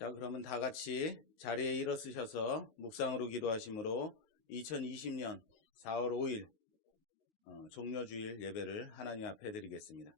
자, 그러면 다 같이 자리에 일어서셔서 묵상으로 기도하심으로 2020년 4월 5일 종려주일 예배를 하나님 앞에 드리겠습니다.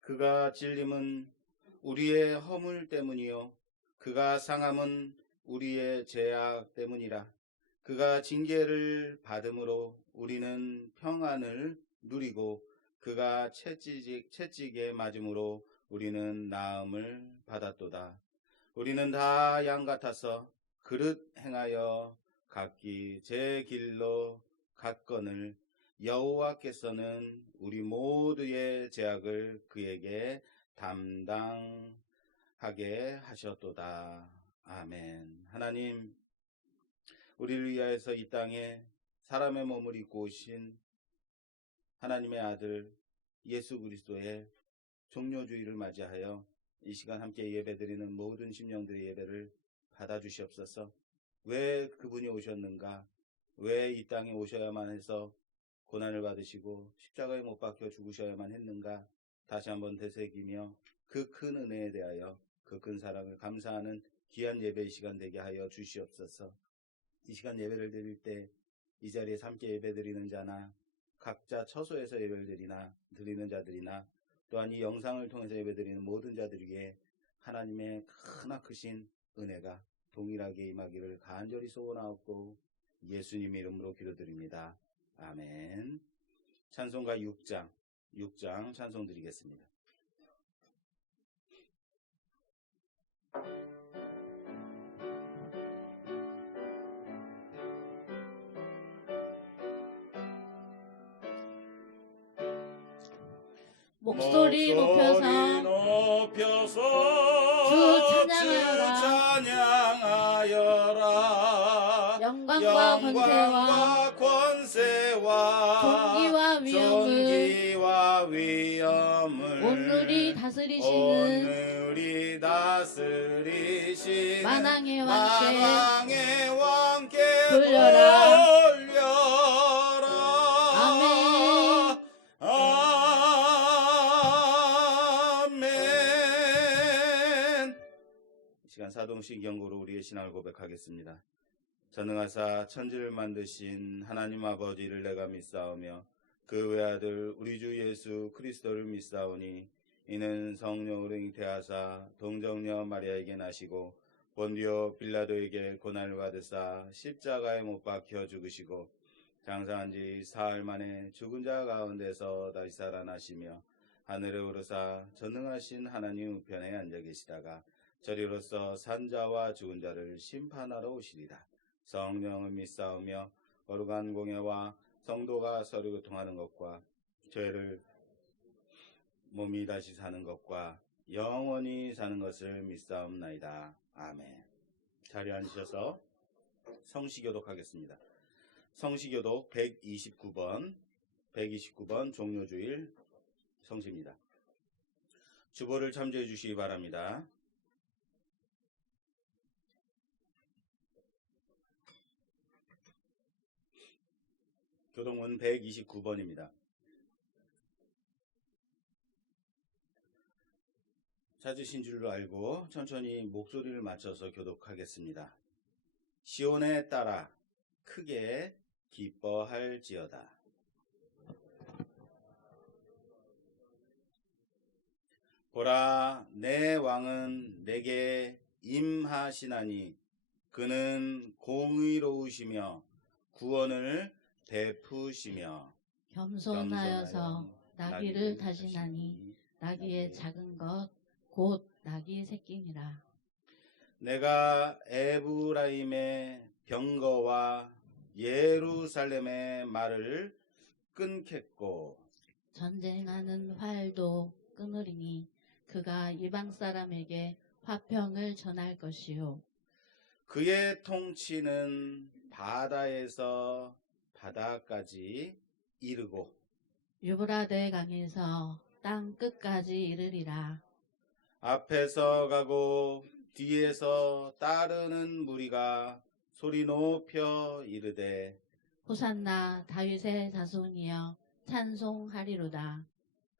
그가 찔림은 우리의 허물 때문이요 그가 상함은 우리의 죄악 때문이라. 그가 징계를 받음으로 우리는 평안을 누리고 그가 채찍에 맞음으로 우리는 나음을 받았도다. 우리는 다 양 같아서 그릇 행하여 각기 제 길로 갔거늘 여호와께서는 우리 모두의 죄악을 그에게 담당하게 하셨도다. 아멘. 하나님, 우리를 위하여서 이 땅에 사람의 몸을 입고 오신 하나님의 아들 예수 그리스도의 종려주의를 맞이하여 이 시간 함께 예배드리는 모든 심령들의 예배를 받아주시옵소서. 왜 그분이 오셨는가? 왜 이 땅에 오셔야만 해서 고난을 받으시고 십자가에 못 박혀 죽으셔야만 했는가? 다시 한번 되새기며 그 큰 은혜에 대하여 그 큰 사랑을 감사하는 귀한 예배의 시간 되게 하여 주시옵소서. 이 시간 예배를 드릴 때 이 자리에서 함께 예배드리는 자나 각자 처소에서 예배를 드리는 자들이나 또한 이 영상을 통해서 예배드리는 모든 자들에게 하나님의 크나크신 은혜가 동일하게 임하기를 간절히 소원하옵고 예수님 이름으로 기도드립니다. 아멘. 찬송가 6장 찬송 드리겠습니다. 목소리 높여서 주 찬양하여라. 영광과 권세와 존귀와 위엄을 오늘이 다스리시는 만왕의 왕께 돌려라. 사동신경고로 우리의 신앙을 고백하겠습니다. 전능하사 천지를 만드신 하나님 아버지를 내가 믿사오며 그 외아들 우리 주 예수 그리스도를 믿사오니 이는 성령으로 잉태하사 동정녀 마리아에게 나시고 본디오 빌라도에게 고난을 받으사 십자가에 못 박혀 죽으시고 장사한 지 사흘 만에 죽은 자 가운데서 다시 살아나시며 하늘에 오르사 전능하신 하나님 우편에 앉아 계시다가 저리로서 산자와 죽은 자를 심판하러 오시리라. 성령을 믿사오며 거룩한 공예와 성도가 서로 교통하는 것과 죄를 몸이 다시 사는 것과 영원히 사는 것을 믿사옵나이다. 아멘. 자리에 앉으셔서 성시교독하겠습니다. 성시교독 129번 종려주일 성시입니다. 주보를 참조해 주시기 바랍니다. 교독문 129번입니다. 찾으신 줄로 알고 천천히 목소리를 맞춰서 교독하겠습니다. 시온에 따라 크게 기뻐할지어다. 보라, 내 왕은 내게 임하시나니 그는 공의로우시며 구원을 베푸시며 겸손하여서 나귀를 타시나니 나귀의 작은 것 곧 나귀의 새끼니라. 내가 에브라임의 병거와 예루살렘의 말을 끊겠고 전쟁하는 활도 끊으리니 그가 이방 사람에게 화평을 전할 것이요 그의 통치는 바다에서 바다까지 이르고 유브라데 강에서 땅 끝까지 이르리라. 앞에서 가고 뒤에서 따르는 무리가 소리 높여 이르되 호산나 다윗의 자손이여 찬송하리로다.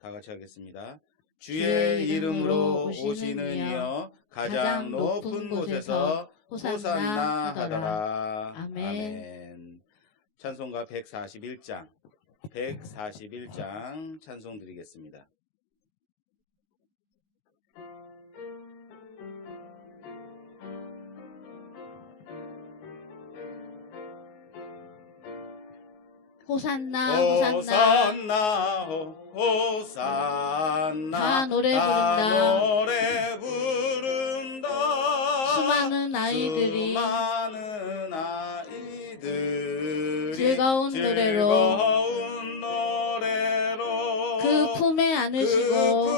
다 같이 하겠습니다. 주의 주의 이름으로 이름으로 오시는 오시는 이여 이여 가장 높은 곳에서 호산나 하더라. 아멘. 아멘. 찬송가 141장 찬송 드리겠습니다. 호산나 호산나 호산나 호산나 다 노래 부른다. 노래 부른다. 수많은 아이들이 즐거운 노래로 그 품에 안으시고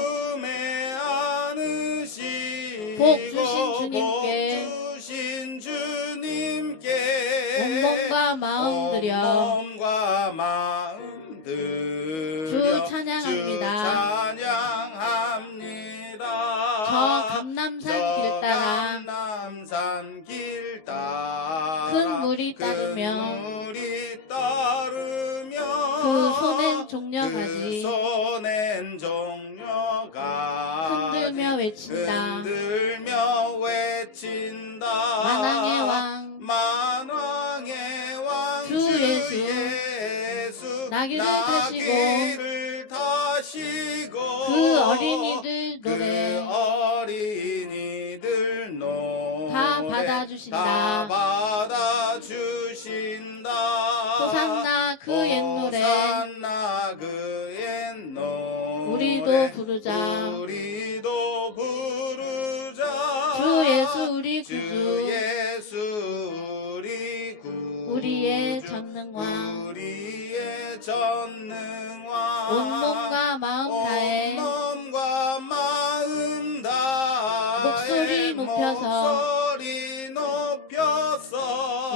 복 주신 주님께 온몸과 마음 들여 주 찬양합니다. 저 감남산 길 따라 큰 물이 따르며 그 손엔 종려가지 흔들며 외친다. 만왕의 왕 주 예수 나귀를 타시고 그 어린이들 노래 다 받아주신다. 호산나 그 옛 노래 우리도 부르자. 주 예수 우리 구주 우리의 전능왕 온몸과 마음 다해 목소리 높여서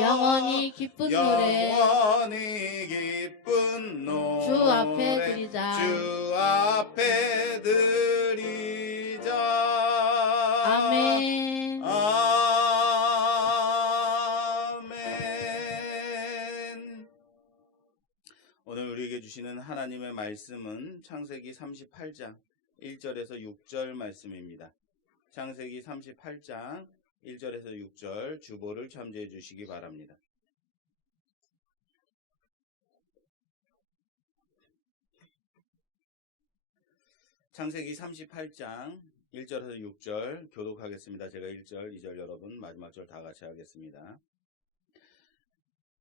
영원히 기쁜 노래 주 앞에 드리자. 아멘. 아멘. 오늘 우리에게 주시는 하나님의 말씀은 창세기 38장 1절에서 6절 말씀입니다. 창세기 38장 1절에서 6절 주보를 참조해 주시기 바랍니다. 창세기 38장 1절에서 6절 교독하겠습니다. 제가 1절, 2절 여러분 마지막 절 다 같이 하겠습니다.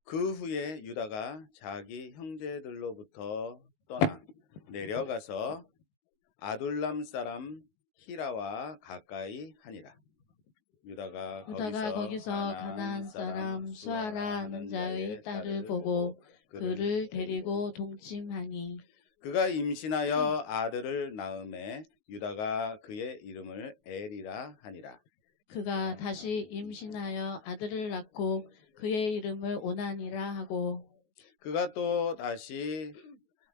그 후에 유다가 자기 형제들로부터 떠나 내려가서 아둘람 사람 히라와 가까이 하니라. 유다가 거기서 가나안 사람 수아라 하는 자의 딸을 보고 그를 데리고 동침하니 그가 임신하여 아들을 낳음에 유다가 그의 이름을 엘이라 하니라. 그가 다시 임신하여 아들을 낳고 그의 이름을 오난이라 하고 그가 또 다시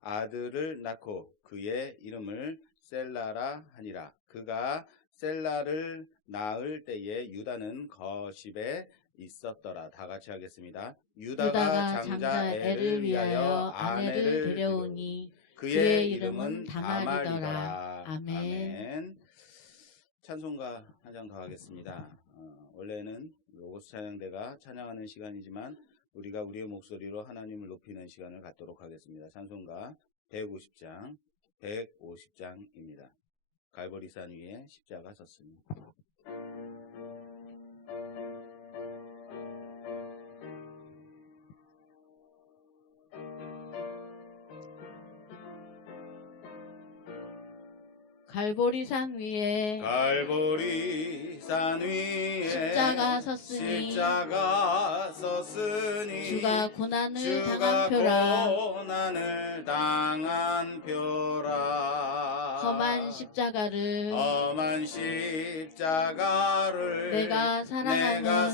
아들을 낳고 그의 이름을 셀라라 하니라. 그가 셀라를 낳을 때에 유다는 거십에 있었더라. 다 같이 하겠습니다. 유다가 장자 엘을 위하여 아내를 데려오니 그의 이름은 다말이더라. 아멘. 찬송가 한 장 더 하겠습니다. 원래는 로고스 찬양대가 찬양하는 시간이지만 우리가 우리의 목소리로 하나님을 높이는 시간을 갖도록 하겠습니다. 찬송가 150장입니다. 갈보리산 위에 십자가 섰으니. 갈보리산 위에 십자가 섰으니 십자가 섰으니 주가 고난을 주가 당한 표라. 고난을 당한 표라. 험한 십자가를 험한 십자가를 내가 사랑함은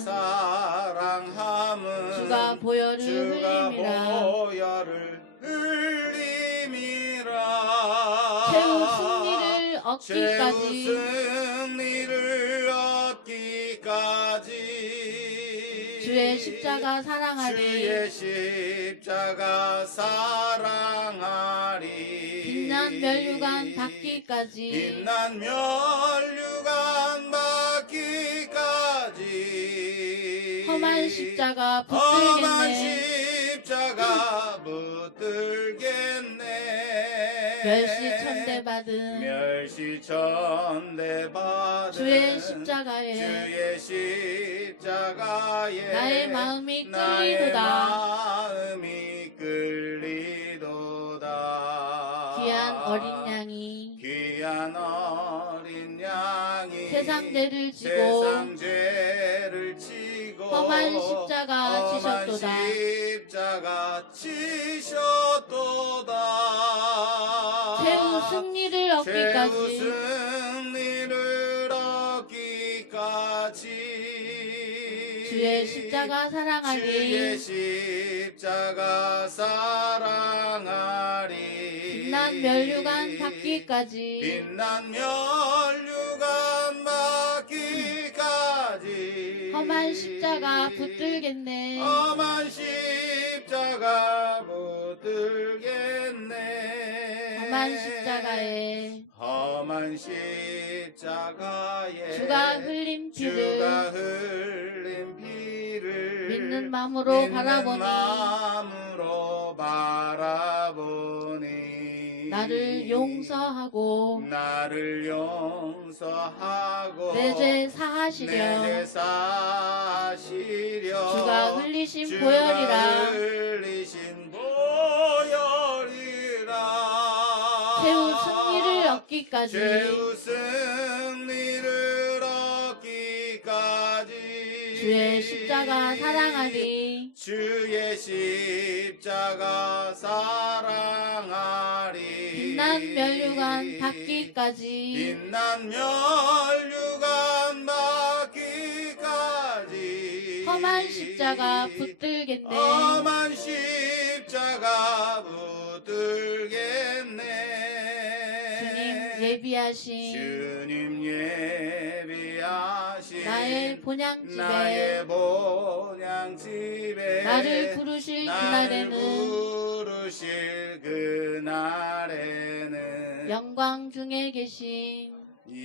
주가 보혈을 흘림이라. 보혈을 흘림이라. 최후 승리를 얻기까지 최후 승리를 얻기까지 주의 십자가 사랑하리. 주의 십자가 사랑하리. 빛난 멸류관 닿기까지 빛난 멸류관 받기까지 험한 십자가 험한 붙들겠네. 십자가 붙들겠네. 멸시천대 받은 멸시천대 받은 주의 십자가에 주의 십자가에 나의 마음이 나의 끌리도다. 마음이 끌리도다. 귀한 어린 양이 귀한 어린 양이 세상 죄를 지고 세상 죄를 지고 험한 십자가 험한 지셨도다. 십자가 지셨도다. 최후 승리를 최후 얻기까지 승리를 얻기까지 주의 십자가 주의 사랑하리. 십자가 사랑하리. 빛난 멸류관 닿기까지 빛난 멸류관 받기까지 험한 십자가 붙들겠네. 험한 십자가 붙들겠네. 험한 십자가에 험한 십자가에 주가 흘린 피를 주가 흘린 피를 믿는 마음으로 믿는 바라보니 마음으로 바라보니 나를 용서하고 나를 용서하고 내 죄 사하시려. 내 죄 사하시려. 주가 흘리신 주가 보혈이라. 흘리신 보혈이라. 최후 승리를 얻기까지 최후 승리를 얻기까지 주의 십자가 사랑하리. 주의 십자가 사랑하리. 빛난 멸류관 닿기까지 빛난 멸류관 받기까지 험한 십자가 붙들겠네. 험한 십자가 붙들겠네. 주님 예비하신 주님 예비하신 나의 본향집에 나의 본향집에 나를 부르실 그날에는 부르실 그날에는 영광 중에 계신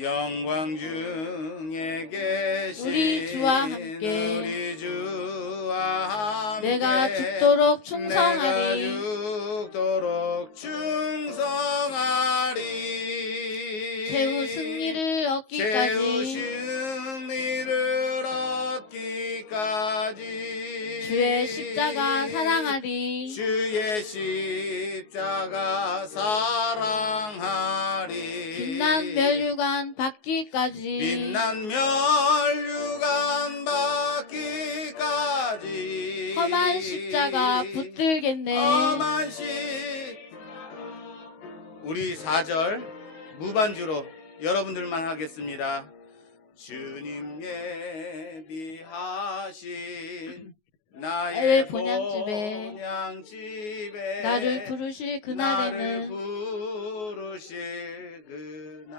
영광 중에 계신 우리 주와 함께 우리 주와 함께 내가 죽도록 충성하리. 내가 죽도록 충성하리. 최후 승리를 최후 얻기까지 승리를 얻기까지 주의 십자가 사랑하리. 주의 십자가 사랑하리. 빛난 멸류관 받기까지 빛난 멸류관 받기까지 험한 십자가 붙들겠네. 험한 우리 4절 무반주로 여러분들만 하겠습니다. 주님 예비하신 나의 본향집에 나를 부르실 나를 그날에는 부르실 그날에는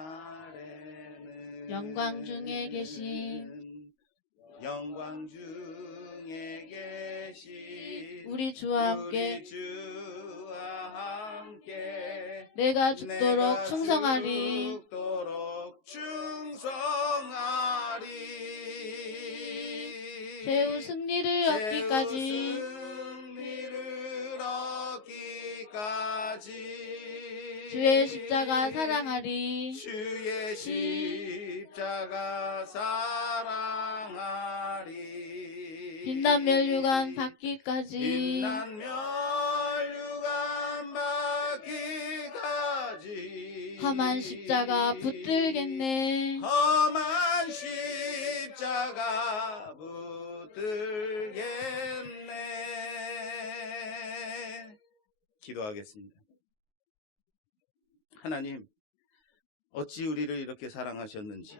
영광 중에 계신 영광 중에 계신 우리 주와 함께 우리 주와 함께 내가 죽도록 내가 충성하리. 죽도록 충성하리. 최후 승리를 얻기까지 승리를 얻기까지 주의 십자가 사랑하리. 주의 십자가 사랑하리. 빛난 멸류관 받기까지 빛난 멸류관 받기까지 험한 십자가 붙들겠네. 험한 십자가 기도하겠습니다. 하나님, 어찌 우리를 이렇게 사랑하셨는지,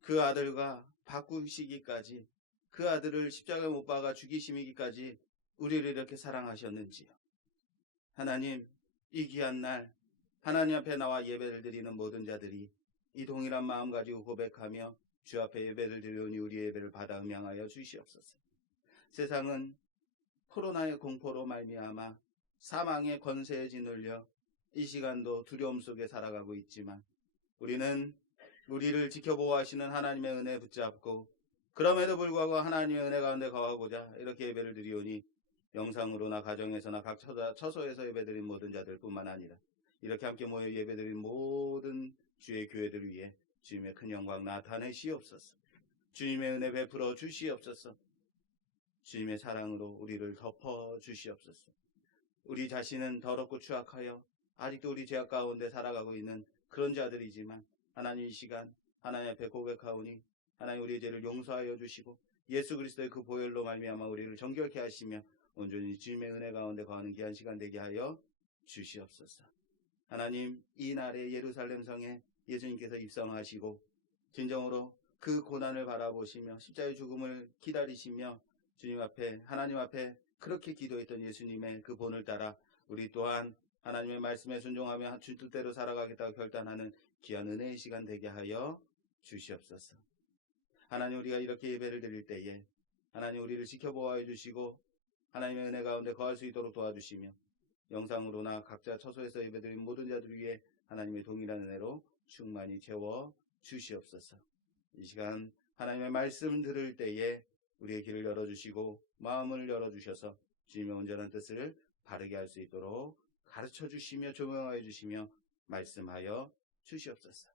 그 아들과 바꾸시기까지, 그 아들을 십자가에 못 박아 죽이시기까지 우리를 이렇게 사랑하셨는지요. 하나님, 이 귀한 날 하나님 앞에 나와 예배를 드리는 모든 자들이 이 동일한 마음 가지고 고백하며 주 앞에 예배를 드리오니 우리의 예배를 받아 음양하여 주시옵소서. 세상은 코로나의 공포로 말미암아 사망의 권세에 짓눌려 이 시간도 두려움 속에 살아가고 있지만 우리는 우리를 지켜보호하시는 하나님의 은혜 붙잡고 그럼에도 불구하고 하나님의 은혜 가운데 거하고자 이렇게 예배를 드리오니 영상으로나 가정에서나 각 처소에서 예배드린 모든 자들뿐만 아니라 이렇게 함께 모여 예배드린 모든 주의 교회들을 위해 주님의 큰 영광 나타내시옵소서. 주님의 은혜 베풀어 주시옵소서. 주님의 사랑으로 우리를 덮어 주시옵소서. 우리 자신은 더럽고 추악하여 아직도 우리 죄악 가운데 살아가고 있는 그런 자들이지만 하나님 이 시간 하나님 앞에 고백하오니 하나님 우리의 죄를 용서하여 주시고 예수 그리스도의 그 보혈로 말미암아 우리를 정결케 하시며 온전히 주님의 은혜 가운데 거하는 귀한 시간 되게 하여 주시옵소서. 하나님, 이 날에 예루살렘 성에 예수님께서 입성하시고 진정으로 그 고난을 바라보시며 십자가의 죽음을 기다리시며 주님 앞에 하나님 앞에 그렇게 기도했던 예수님의 그 본을 따라 우리 또한 하나님의 말씀에 순종하며 주 뜻대로 살아가겠다고 결단하는 귀한 은혜의 시간 되게 하여 주시옵소서. 하나님, 우리가 이렇게 예배를 드릴 때에 하나님 우리를 지켜보아 주시고 하나님의 은혜 가운데 거할 수 있도록 도와주시며 영상으로나 각자 처소에서 예배드린 모든 자들 위해 하나님의 동일한 은혜로 충만히 채워 주시옵소서. 이 시간 하나님의 말씀 들을 때에 우리의 길을 열어주시고 마음을 열어주셔서 주님의 온전한 뜻을 바르게 할 수 있도록 가르쳐 주시며 조명하여 주시며 말씀하여 주시옵소서.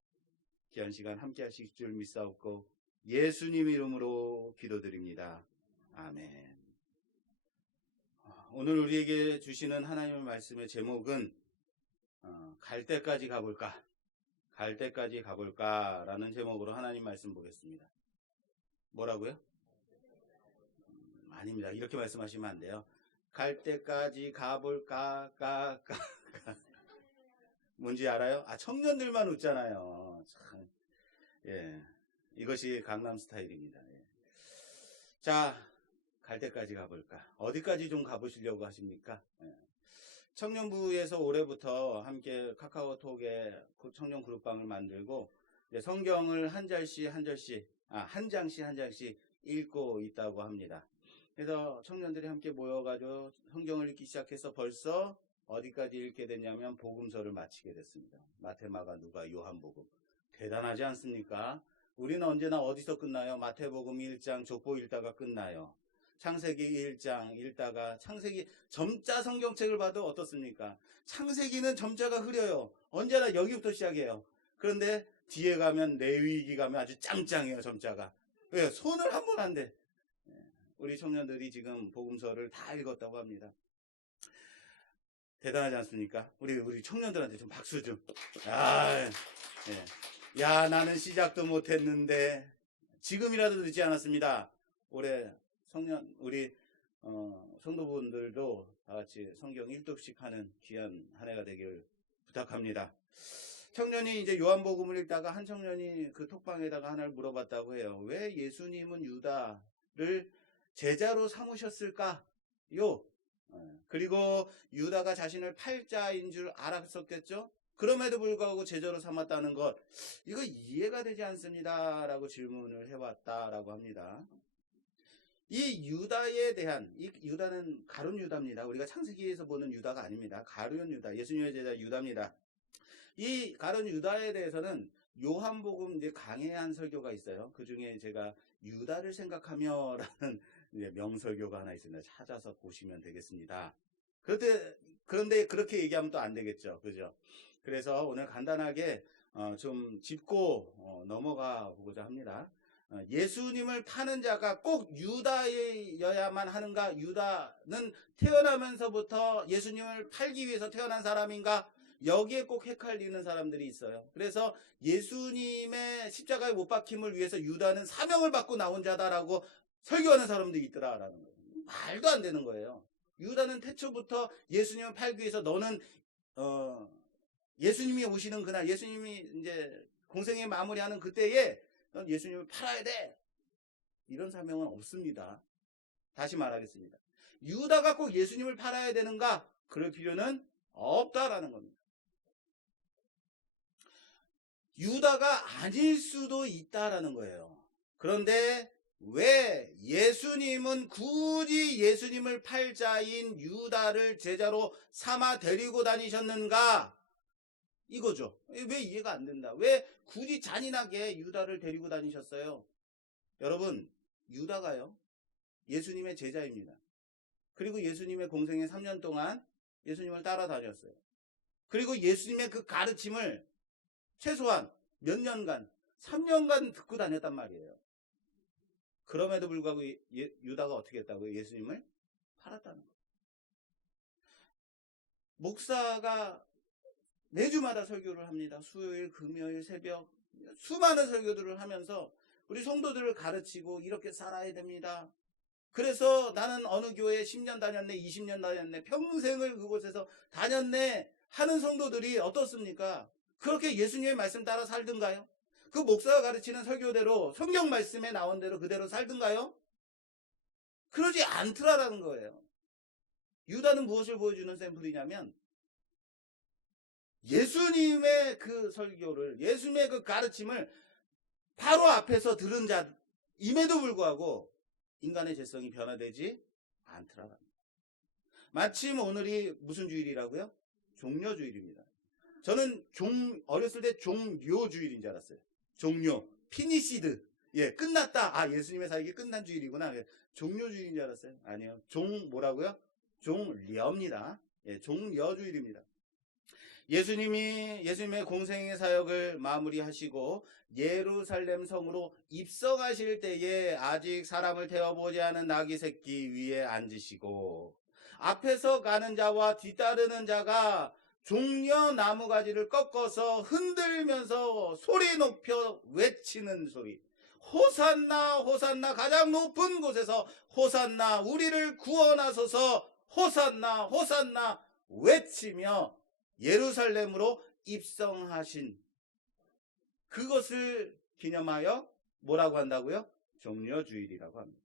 귀한 시간 함께 하실 줄 믿사옵고 예수님 이름으로 기도드립니다. 아멘. 오늘 우리에게 주시는 하나님의 말씀의 제목은 갈 때까지 가볼까? 갈 때까지 가볼까? 라는 제목으로 하나님 말씀 보겠습니다. 뭐라고요? 아닙니다. 이렇게 말씀하시면 안 돼요. 갈 때까지 가볼까? 뭔지 알아요? 청년들만 웃잖아요. 참. 예. 이것이 강남 스타일입니다. 예. 자, 갈 때까지 가볼까? 어디까지 좀 가보시려고 하십니까? 예. 청년부에서 올해부터 함께 카카오톡에 청년 그룹방을 만들고 성경을 한 장씩 읽고 있다고 합니다. 그래서 청년들이 함께 모여가지고 성경을 읽기 시작해서 벌써 어디까지 읽게 됐냐면 복음서를 마치게 됐습니다. 마태, 마가, 누가, 요한복음. 대단하지 않습니까? 우리는 언제나 어디서 끝나요? 마태복음 1장 족보 읽다가 끝나요. 창세기 1장 읽다가 창세기 점자 성경책을 봐도 어떻습니까? 창세기는 점자가 흐려요. 언제나 여기부터 시작해요. 그런데 뒤에 가면 레위기 가면 아주 짱짱해요. 점자가. 왜? 손을 한 번 안 대. 우리 청년들이 지금 복음서를 다 읽었다고 합니다. 대단하지 않습니까? 우리 청년들한테 좀 박수 좀. 야, 나는 시작도 못했는데 지금이라도 늦지 않았습니다. 올해 우리 성도분들도 다 같이 성경 1독씩 하는 귀한 한 해가 되길 부탁합니다. 청년이 이제 요한복음을 읽다가 한 청년이 그 톡방에다가 하나를 물어봤다고 해요. 왜 예수님은 유다를 제자로 삼으셨을까요? 그리고 유다가 자신을 팔자인 줄 알았었겠죠? 그럼에도 불구하고 제자로 삼았다는 것, 이거 이해가 되지 않습니다. 라고 질문을 해왔다라고 합니다. 이 유다에 대한, 이 유다는 가룟 유다입니다. 우리가 창세기에서 보는 유다가 아닙니다. 가룟 유다, 예수님의 제자 유다입니다. 이 가룟 유다에 대해서는 요한복음 이제 강해한 설교가 있어요. 그 중에 제가 유다를 생각하며 라는 명설교가 하나 있습니다. 찾아서 보시면 되겠습니다. 그런데 그렇게 얘기하면 또 안 되겠죠. 그죠? 그래서 오늘 간단하게 좀 짚고 넘어가 보고자 합니다. 예수님을 파는 자가 꼭 유다여야만 하는가? 유다는 태어나면서부터 예수님을 팔기 위해서 태어난 사람인가? 여기에 꼭 헷갈리는 사람들이 있어요. 그래서 예수님의 십자가에 못 박힘을 위해서 유다는 사명을 받고 나온 자다라고 설교하는 사람들이 있더라라는 거예요. 말도 안 되는 거예요. 유다는 태초부터 예수님을 팔기 위해서 너는 예수님이 오시는 그날, 예수님이 이제 공생애 마무리하는 그때에 넌 예수님을 팔아야 돼. 이런 사명은 없습니다. 다시 말하겠습니다. 유다가 꼭 예수님을 팔아야 되는가? 그럴 필요는 없다라는 겁니다. 유다가 아닐 수도 있다라는 거예요. 그런데 왜 예수님은 굳이 예수님을 팔자인 유다를 제자로 삼아 데리고 다니셨는가? 이거죠. 왜 이해가 안 된다? 왜 굳이 잔인하게 유다를 데리고 다니셨어요? 여러분, 유다가요, 예수님의 제자입니다. 그리고 예수님의 공생애 3년 동안 예수님을 따라다녔어요. 그리고 예수님의 그 가르침을 최소한 몇 년간, 3년간 듣고 다녔단 말이에요. 그럼에도 불구하고 유다가 어떻게 했다고요? 예수님을 팔았다는 거예요. 목사가 매주마다 설교를 합니다. 수요일, 금요일, 새벽 수많은 설교들을 하면서 우리 성도들을 가르치고 이렇게 살아야 됩니다. 그래서 나는 어느 교회에 10년 다녔네, 20년 다녔네, 평생을 그곳에서 다녔네 하는 성도들이 어떻습니까? 그렇게 예수님의 말씀 따라 살든가요? 그 목사가 가르치는 설교대로 성경 말씀에 나온 대로 그대로 살든가요? 그러지 않더라라는 거예요. 유다는 무엇을 보여주는 샘플이냐면 예수님의 그 설교를, 예수님의 그 가르침을 바로 앞에서 들은 자임에도 불구하고 인간의 죄성이 변화되지 않더라. 마침 오늘이 무슨 주일이라고요? 종려주일입니다. 저는 어렸을 때 종료주일인 줄 알았어요. 종료, 피니시드. 예, 끝났다. 아, 예수님의 사역이 끝난 주일이구나. 예, 종료주일인 줄 알았어요. 아니요. 뭐라고요? 종려입니다. 예, 종려주일입니다. 예수님의 공생의 사역을 마무리하시고 예루살렘 성으로 입성하실 때에 아직 사람을 태워보지 않은 나귀 새끼 위에 앉으시고 앞에서 가는 자와 뒤따르는 자가 종려 나무가지를 꺾어서 흔들면서 소리 높여 외치는 소리. 호산나 호산나, 가장 높은 곳에서 호산나, 우리를 구원하소서, 호산나 호산나 외치며 예루살렘으로 입성하신 그것을 기념하여 뭐라고 한다고요? 종려주일이라고 합니다.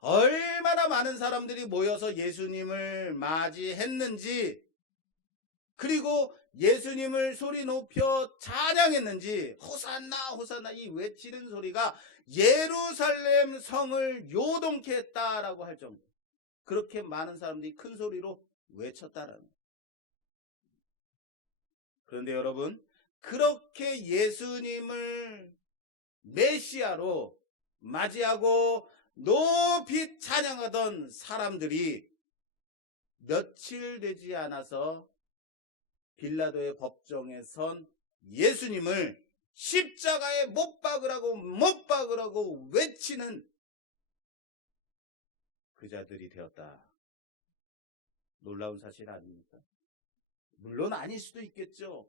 얼마나 많은 사람들이 모여서 예수님을 맞이했는지, 그리고 예수님을 소리 높여 찬양했는지, 호산나 호산나 이 외치는 소리가 예루살렘 성을 요동케 했다라고 할 정도, 그렇게 많은 사람들이 큰 소리로 외쳤다라는 거예요. 그런데 여러분, 그렇게 예수님을 메시아로 맞이하고 높이 찬양하던 사람들이 며칠 되지 않아서 빌라도의 법정에 선 예수님을 십자가에 못 박으라고 외치는 그 자들이 되었다. 놀라운 사실 아닙니까? 물론 아닐 수도 있겠죠.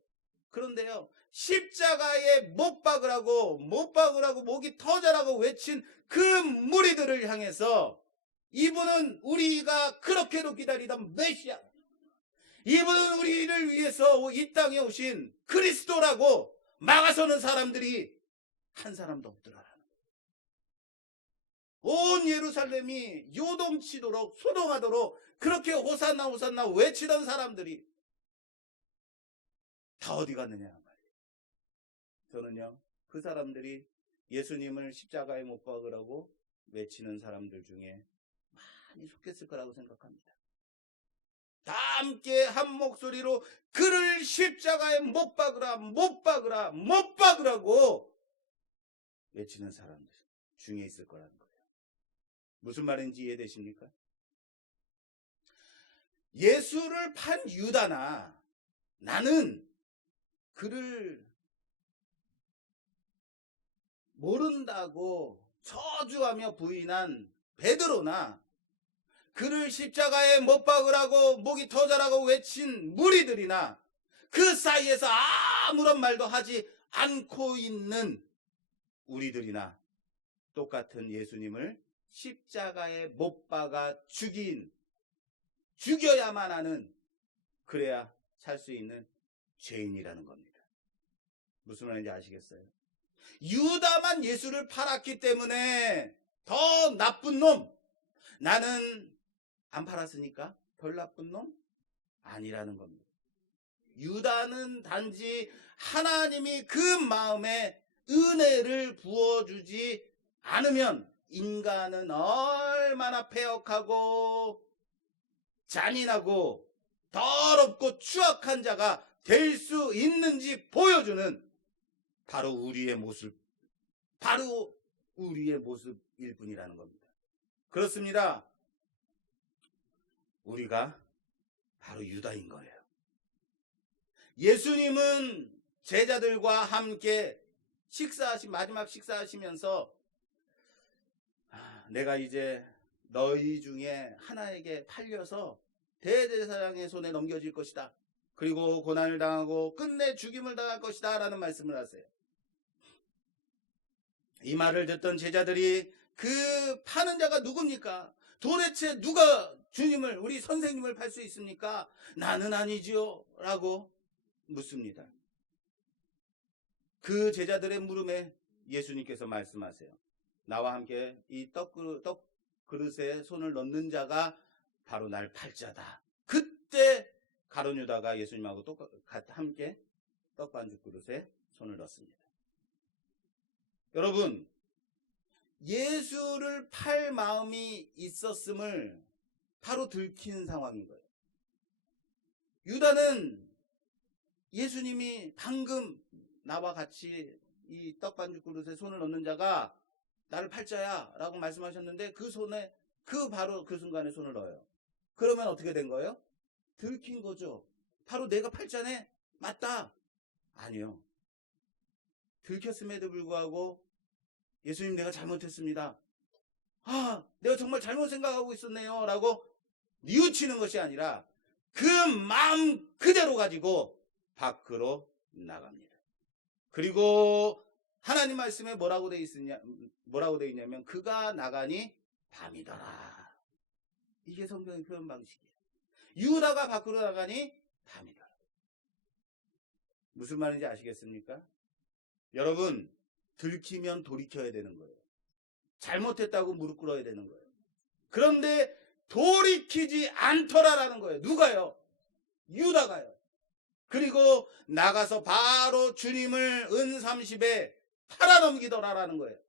그런데요, 십자가에 못 박으라고 목이 터져라고 외친 그 무리들을 향해서 이분은 우리가 그렇게도 기다리던 메시아, 이분은 우리를 위해서 이 땅에 오신 그리스도라고 막아서는 사람들이 한 사람도 없더라. 온 예루살렘이 요동치도록 소동하도록 그렇게 호산나 호산나 외치던 사람들이 다 어디 갔느냐 말이에요. 저는요, 그 사람들이 예수님을 십자가에 못 박으라고 외치는 사람들 중에 많이 속했을 거라고 생각합니다. 다 함께 한 목소리로 그를 십자가에 못 박으라고 외치는 사람들 중에 있을 거라는 거예요. 무슨 말인지 이해되십니까? 예수를 판 유다나 나는 그를 모른다고 저주하며 부인한 베드로나 그를 십자가에 못 박으라고 목이 터져라고 외친 무리들이나 그 사이에서 아무런 말도 하지 않고 있는 우리들이나 똑같은 예수님을 십자가에 못 박아 죽인 죽여야만 하는, 그래야 살 수 있는 죄인이라는 겁니다. 무슨 말인지 아시겠어요? 유다만 예수를 팔았기 때문에 더 나쁜 놈, 나는 안 팔았으니까 덜 나쁜 놈? 아니라는 겁니다. 유다는 단지 하나님이 그 마음에 은혜를 부어주지 않으면 인간은 얼마나 패역하고 잔인하고 더럽고 추악한 자가 될 수 있는지 보여주는 바로 우리의 모습일 뿐이라는 겁니다. 그렇습니다. 우리가 바로 유다인 거예요. 예수님은 제자들과 함께 마지막 식사하시면서 내가 이제 너희 중에 하나에게 팔려서 대제사장의 손에 넘겨질 것이다. 그리고 고난을 당하고 끝내 죽임을 당할 것이다 라는 말씀을 하세요. 이 말을 듣던 제자들이 그 파는 자가 누굽니까? 도대체 누가 주님을, 우리 선생님을 팔 수 있습니까? 나는 아니지요 라고 묻습니다. 그 제자들의 물음에 예수님께서 말씀하세요. 나와 함께 이 떡 그릇에 손을 넣는 자가 바로 날 팔 자다. 그때 가룟 유다가 예수님하고 함께 떡반죽 그릇에 손을 넣습니다. 여러분, 예수를 팔 마음이 있었음을 바로 들킨 상황인 거예요. 유다는 예수님이 방금 나와 같이 이 떡반죽 그릇에 손을 넣는 자가 나를 팔 자야 라고 말씀하셨는데 바로 그 순간에 손을 넣어요. 그러면 어떻게 된 거예요? 들킨 거죠. 바로 내가 팔 자네? 맞다. 아니요. 들켰음에도 불구하고 예수님, 내가 잘못했습니다. 내가 정말 잘못 생각하고 있었네요 라고 뉘우치는 것이 아니라 그 마음 그대로 가지고 밖으로 나갑니다. 그리고 하나님 말씀에 뭐라고 돼 있냐면 그가 나가니 밤이더라. 이게 성경의 표현 방식이에요. 유다가 밖으로 나가니 밤이더라. 무슨 말인지 아시겠습니까? 여러분, 들키면 돌이켜야 되는 거예요. 잘못했다고 무릎 꿇어야 되는 거예요. 그런데 돌이키지 않더라라는 거예요. 누가요? 유다가요. 그리고 나가서 바로 주님을 은 30에 팔아넘기더라라는 거예요.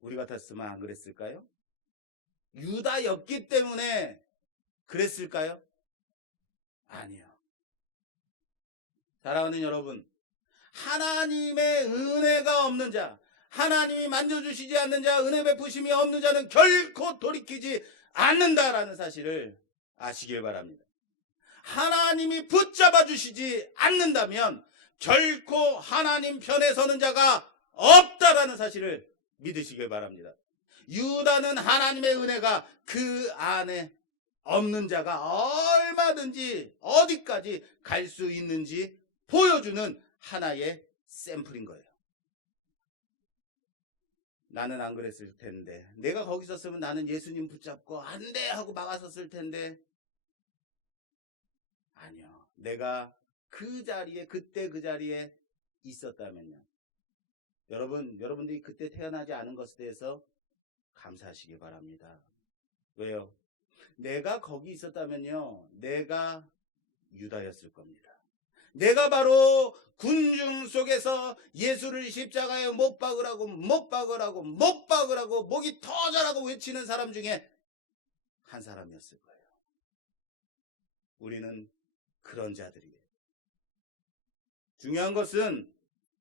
우리 같았으면 안 그랬을까요? 유다였기 때문에 그랬을까요? 아니요. 사랑하는 여러분, 하나님의 은혜가 없는 자, 하나님이 만져주시지 않는 자, 은혜 베푸심이 없는 자는 결코 돌이키지 않는다라는 사실을 아시길 바랍니다. 하나님이 붙잡아 주시지 않는다면 결코 하나님 편에 서는 자가 없다라는 사실을 믿으시길 바랍니다. 유다는 하나님의 은혜가 그 안에 없는 자가 얼마든지 어디까지 갈 수 있는지 보여주는 하나의 샘플인 거예요. 나는 안 그랬을 텐데, 내가 거기 있었으면 나는 예수님 붙잡고 안 돼 하고 막았었을 텐데, 아니요. 내가 그때 그 자리에 있었다면요. 여러분들이 그때 태어나지 않은 것에 대해서 감사하시기 바랍니다. 왜요? 내가 거기 있었다면요, 내가 유다였을 겁니다. 내가 바로 군중 속에서 예수를 십자가에 못 박으라고 목이 터져라고 외치는 사람 중에 한 사람이었을 거예요. 우리는 그런 자들이에요. 중요한 것은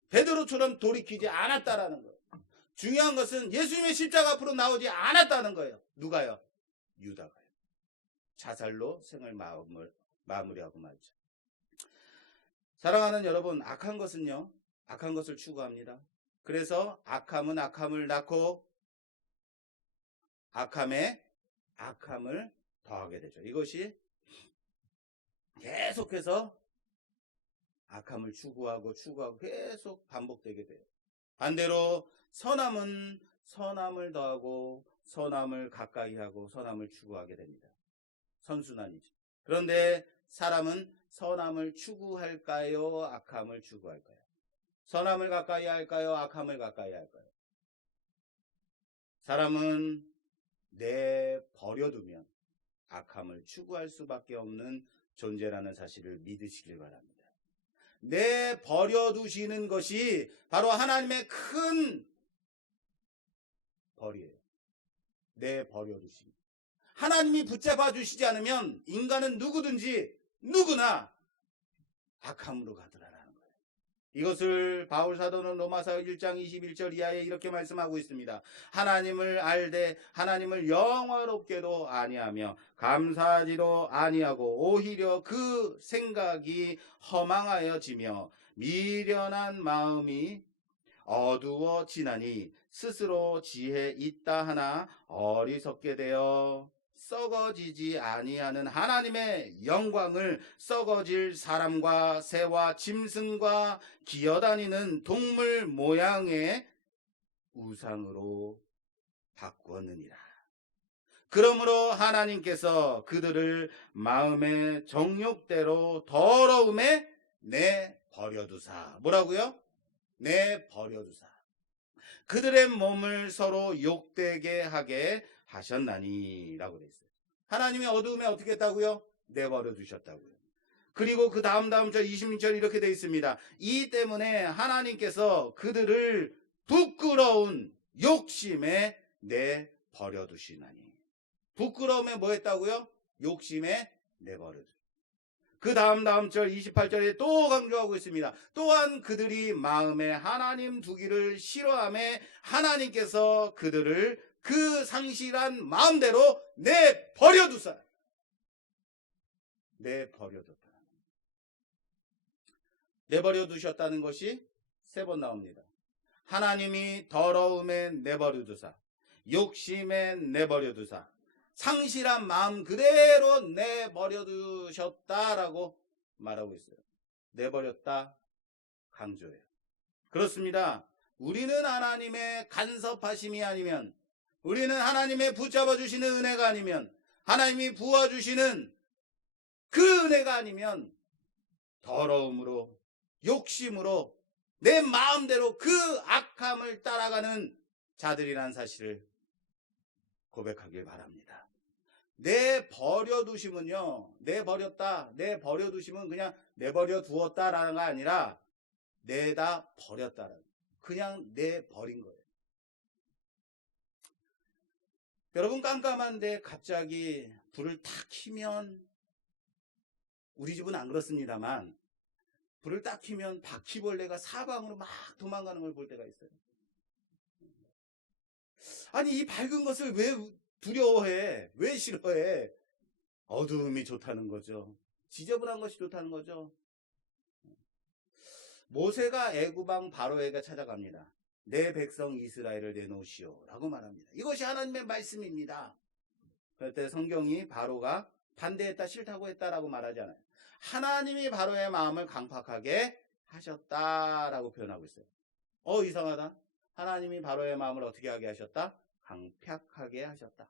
베드로처럼 돌이키지 않았다라는 거예요. 중요한 것은 예수님의 십자가 앞으로 나오지 않았다는 거예요. 누가요? 유다가요. 자살로 생을 마무리하고 말죠. 사랑하는 여러분, 악한 것은요, 악한 것을 추구합니다. 그래서 악함은 악함을 낳고 악함에 악함을 더하게 되죠. 이것이 계속해서 악함을 추구하고 계속 반복되게 돼요. 반대로 선함은 선함을 더하고 선함을 가까이 하고 선함을 추구하게 됩니다. 선순환이죠. 그런데 사람은 선함을 추구할까요? 악함을 추구할까요? 선함을 가까이 할까요? 악함을 가까이 할까요? 사람은 내버려두면 악함을 추구할 수밖에 없는 존재라는 사실을 믿으시길 바랍니다. 내버려두시는 것이 바로 하나님의 큰 벌이에요. 내버려두시는. 하나님이 붙잡아 주시지 않으면 인간은 누구나 악함으로 가더라라는 거예요. 이것을 바울 사도는 로마서 1장 21절 이하에 이렇게 말씀하고 있습니다. 하나님을 알되 하나님을 영화롭게도 아니하며 감사하지도 아니하고 오히려 그 생각이 허망하여지며 미련한 마음이 어두워지나니 스스로 지혜 있다 하나 어리석게 되어 썩어지지 아니하는 하나님의 영광을 썩어질 사람과 새와 짐승과 기어다니는 동물 모양의 우상으로 바꾸었느니라. 그러므로 하나님께서 그들을 마음의 정욕대로 더러움에 내버려두사. 뭐라고요? 내버려두사. 그들의 몸을 서로 욕되게 하게 하셨나니 라고 되어 있어요. 하나님이 어두움에 어떻게 했다고요? 내버려 두셨다고요. 그리고 그 다음 절 26절 이렇게 되어 있습니다. 이 때문에 하나님께서 그들을 부끄러운 욕심에 내버려 두시나니. 부끄러움에 뭐 했다고요? 욕심에 내버려 두셨다. 그 다음 절 28절에 또 강조하고 있습니다. 또한 그들이 마음에 하나님 두기를 싫어하며 하나님께서 그들을 그 상실한 마음대로 내버려두사. 내버려두셨다는 것이 3번 나옵니다. 하나님이 더러움에 내버려두사, 욕심에 내버려두사, 상실한 마음 그대로 내버려두셨다라고 말하고 있어요. 내버렸다 강조해요. 그렇습니다. 우리는 하나님의 간섭하심이 아니면, 우리는 하나님의 붙잡아 주시는 은혜가 아니면, 하나님이 부어주시는 그 은혜가 아니면 더러움으로, 욕심으로 내 마음대로 그 악함을 따라가는 자들이라는 사실을 고백하길 바랍니다. 내버려두심은요, 내버려두심은 그냥 내버려두었다라는 거 아니라 내다 버렸다라는, 그냥 내버린 거예요. 여러분, 깜깜한데 갑자기 불을 탁 켜면, 우리 집은 안 그렇습니다만 불을 딱 켜면 바퀴벌레가 사방으로 막 도망가는 걸 볼 때가 있어요. 아니, 이 밝은 것을 왜 두려워해? 왜 싫어해? 어두움이 좋다는 거죠. 지저분한 것이 좋다는 거죠. 모세가 애굽왕 바로에게 찾아갑니다. 내 백성 이스라엘을 내놓으시오 라고 말합니다. 이것이 하나님의 말씀입니다. 그때 성경이 바로가 반대했다, 싫다고 했다라고 말하잖아요. 하나님이 바로의 마음을 강팍하게 하셨다라고 표현하고 있어요. 이상하다. 하나님이 바로의 마음을 어떻게 하게 하셨다? 강팍하게 하셨다.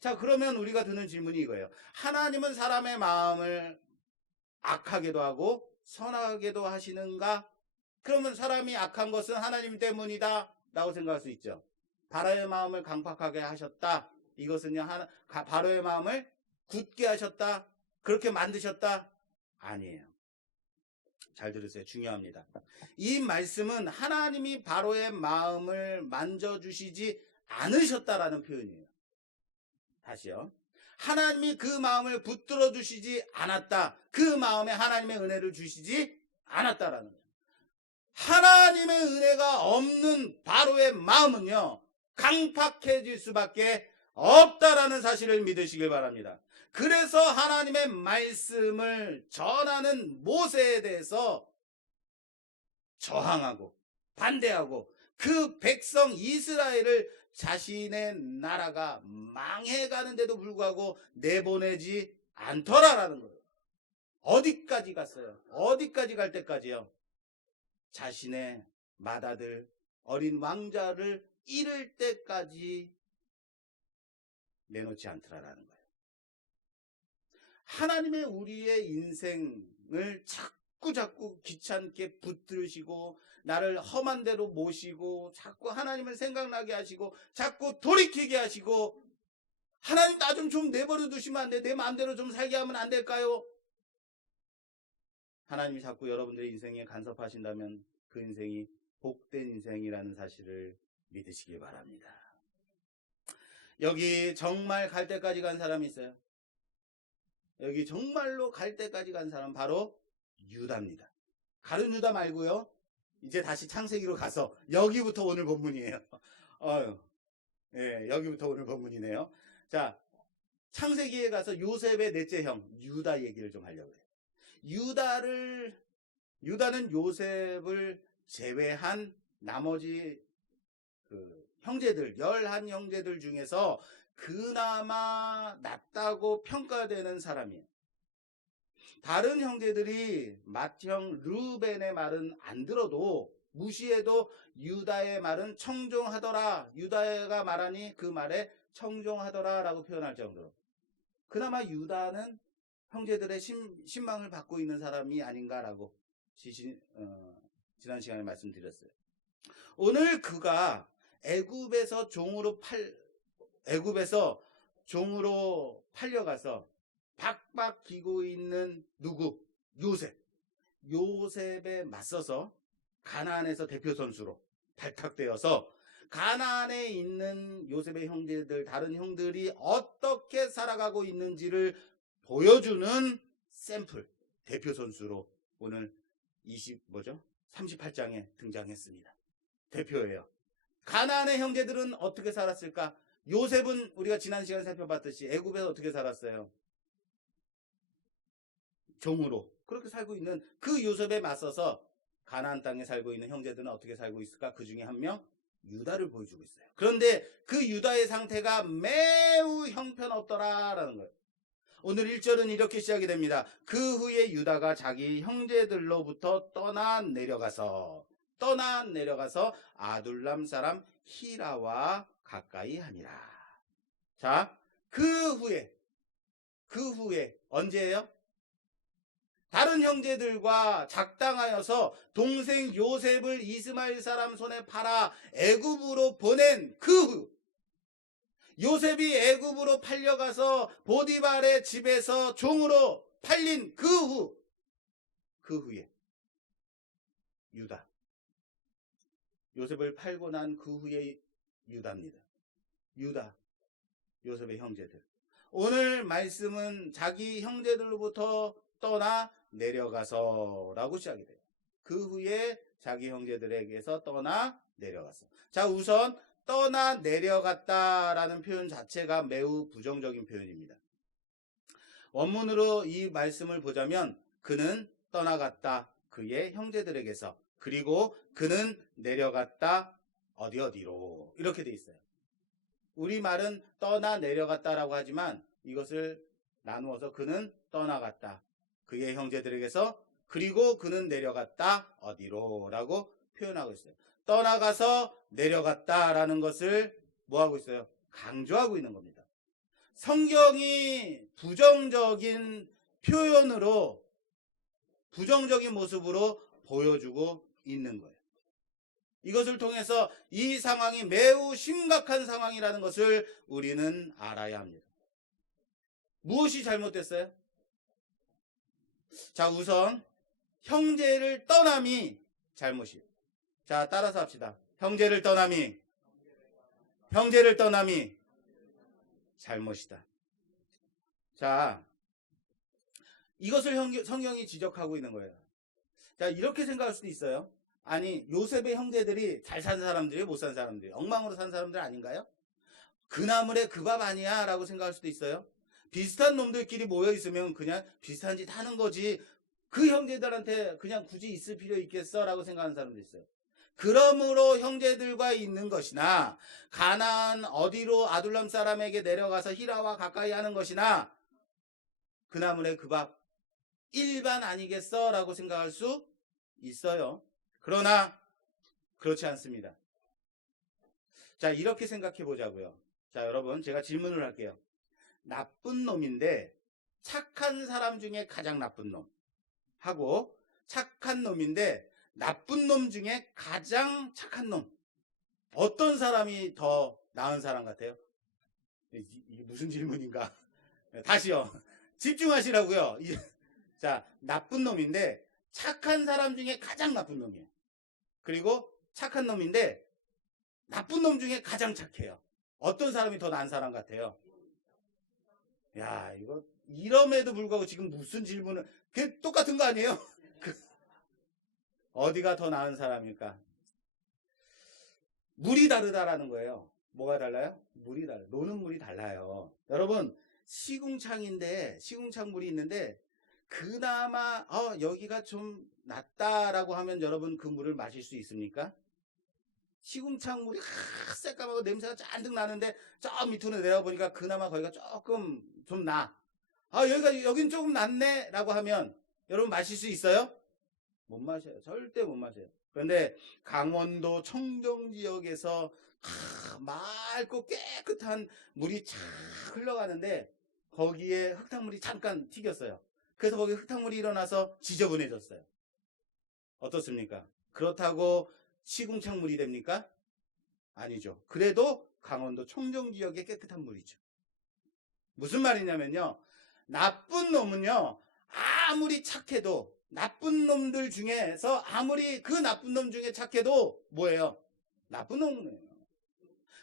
자, 그러면 우리가 드는 질문이 이거예요. 하나님은 사람의 마음을 악하게도 하고 선하게도 하시는가? 그러면 사람이 악한 것은 하나님 때문이다 라고 생각할 수 있죠. 바로의 마음을 강팍하게 하셨다. 이것은요, 바로의 마음을 굳게 하셨다, 그렇게 만드셨다? 아니에요. 잘 들으세요. 중요합니다. 이 말씀은 하나님이 바로의 마음을 만져주시지 않으셨다라는 표현이에요. 다시요. 하나님이 그 마음을 붙들어 주시지 않았다. 그 마음에 하나님의 은혜를 주시지 않았다라는 거예요. 하나님의 은혜가 없는 바로의 마음은요, 강팍해질 수밖에 없다라는 사실을 믿으시길 바랍니다. 그래서 하나님의 말씀을 전하는 모세에 대해서 저항하고 반대하고 그 백성 이스라엘을 자신의 나라가 망해가는데도 불구하고 내보내지 않더라라는 거예요. 어디까지 갔어요? 어디까지 갈 때까지요? 자신의 맏아들 어린 왕자를 잃을 때까지 내놓지 않더라라는 거예요. 하나님의 우리의 인생을 자꾸 귀찮게 붙들으시고 나를 험한 데로 모시고 자꾸 하나님을 생각나게 하시고 자꾸 돌이키게 하시고 하나님 나 좀 내버려 두시면 안 돼? 내 마음대로 좀 살게 하면 안 될까요? 하나님이 자꾸 여러분들의 인생에 간섭하신다면 그 인생이 복된 인생이라는 사실을 믿으시기 바랍니다. 여기 정말 갈 때까지 간 사람이 있어요. 여기 정말로 갈 때까지 간 사람 바로 유다입니다. 가룟 유다 말고요. 이제 다시 창세기로 가서 여기부터 오늘 본문이에요. 여기부터 오늘 본문이네요. 자, 창세기에 가서 요셉의 넷째 형 유다 얘기를 좀 하려고 해요. 유다는 요셉을 제외한 나머지 형제들, 11형제들 중에서 그나마 낫다고 평가되는 사람이에요. 다른 형제들이 맏형 르우벤의 말은 안 들어도 무시해도 유다의 말은 청종하더라. 유다가 말하니 그 말에 청종하더라 라고 표현할 정도로 그나마 유다는 형제들의 신망을 받고 있는 사람이 아닌가라고 지난 시간에 말씀드렸어요. 오늘 그가 애굽에서 종으로 팔려가서 박박 기고 있는 누구? 요셉에 맞서서 가나안에서 대표 선수로 발탁되어서 가나안에 있는 요셉의 형제들, 다른 형들이 어떻게 살아가고 있는지를 보여주는 샘플, 대표 선수로 오늘 38장에 등장했습니다. 대표예요. 가나안의 형제들은 어떻게 살았을까? 요셉은 우리가 지난 시간에 살펴봤듯이 애굽에서 어떻게 살았어요? 종으로 그렇게 살고 있는 그 요셉에 맞서서 가나안 땅에 살고 있는 형제들은 어떻게 살고 있을까? 그 중에 한 명 유다를 보여주고 있어요. 그런데 그 유다의 상태가 매우 형편없더라라는 거예요. 오늘 1절은 이렇게 시작이 됩니다. 그 후에 유다가 자기 형제들로부터 떠나 내려가서 아둘람 사람 히라와 가까이 하니라. 자, 그 후에 언제예요? 다른 형제들과 작당하여서 동생 요셉을 이스마엘 사람 손에 팔아 애굽으로 보낸 그 후, 요셉이 애굽으로 팔려가서 보디발의 집에서 종으로 팔린 그 후에 유다, 요셉을 팔고 난 그 후에 유다입니다. 유다, 요셉의 형제들. 오늘 말씀은 자기 형제들로부터 떠나 내려가서라고 시작이 돼요. 그 후에 자기 형제들에게서 떠나 내려갔어. 자, 우선 떠나 내려갔다라는 표현 자체가 매우 부정적인 표현입니다. 원문으로 이 말씀을 보자면 그는 떠나갔다 그의 형제들에게서, 그리고 그는 내려갔다 어디로 이렇게 돼 있어요. 우리말은 떠나 내려갔다라고 하지만 이것을 나누어서 그는 떠나갔다 그의 형제들에게서, 그리고 그는 내려갔다 어디로 라고 표현하고 있어요. 떠나가서 내려갔다라는 것을 뭐하고 있어요? 강조하고 있는 겁니다. 성경이 부정적인 표현으로, 부정적인 모습으로 보여주고 있는 거예요. 이것을 통해서 이 상황이 매우 심각한 상황이라는 것을 우리는 알아야 합니다. 무엇이 잘못됐어요? 자, 우선 형제를 떠남이 잘못이에요. 자, 따라서 합시다. 형제를 떠남이 잘못이다. 자, 이것을 성경이 지적하고 있는 거예요. 자, 이렇게 생각할 수도 있어요. 아니, 요셉의 형제들이 잘 산 사람들이 못 산 사람들이 엉망으로 산 사람들 아닌가요? 그 나물에 그 밥 아니야 라고 생각할 수도 있어요. 비슷한 놈들끼리 모여있으면 그냥 비슷한 짓 하는 거지 그 형제들한테 그냥 굳이 있을 필요 있겠어 라고 생각하는 사람도 있어요. 그러므로 형제들과 있는 것이나 가나안 어디로 아둘람 사람에게 내려가서 히라와 가까이 하는 것이나 그 나물에 그 밥 일반 아니겠어 라고 생각할 수 있어요. 그러나 그렇지 않습니다. 자, 이렇게 생각해 보자고요. 자, 여러분, 제가 질문을 할게요. 나쁜 놈인데 착한 사람 중에 가장 나쁜 놈 하고 착한 놈인데 나쁜 놈 중에 가장 착한 놈, 어떤 사람이 더 나은 사람 같아요? 이게 무슨 질문인가? 다시요. 집중하시라고요. 자, 나쁜 놈인데 착한 사람 중에 가장 나쁜 놈이에요. 그리고 착한 놈인데 나쁜 놈 중에 가장 착해요. 어떤 사람이 더 나은 사람 같아요? 야, 이거 이럼에도 불구하고 지금 무슨 질문을, 그 똑같은 거 아니에요? 어디가 더 나은 사람일까? 물이 다르다라는 거예요. 뭐가 달라요? 물이 달라요. 노는 물이 달라요. 여러분, 시궁창인데, 시궁창 물이 있는데 그나마 여기가 좀 낫다라고 하면 여러분 그 물을 마실 수 있습니까? 시궁창 물이 새까맣고 냄새가 잔뜩 나는데 저 밑으로 내려보니까 그나마 거기가 조금 좀 나. 여긴 조금 낫네 라고 하면 여러분 마실 수 있어요? 못 마셔요. 절대 못 마셔요. 그런데 강원도 청정지역에서 맑고 깨끗한 물이 쫙 흘러가는데 거기에 흙탕물이 잠깐 튀겼어요. 그래서 거기 흙탕물이 일어나서 지저분해졌어요. 어떻습니까? 그렇다고 시궁창물이 됩니까? 아니죠. 그래도 강원도 청정지역의 깨끗한 물이죠. 무슨 말이냐면요, 나쁜 놈은요 아무리 착해도, 나쁜 놈들 중에서 아무리 그 나쁜 놈 중에 착해도 뭐예요? 나쁜 놈이에요.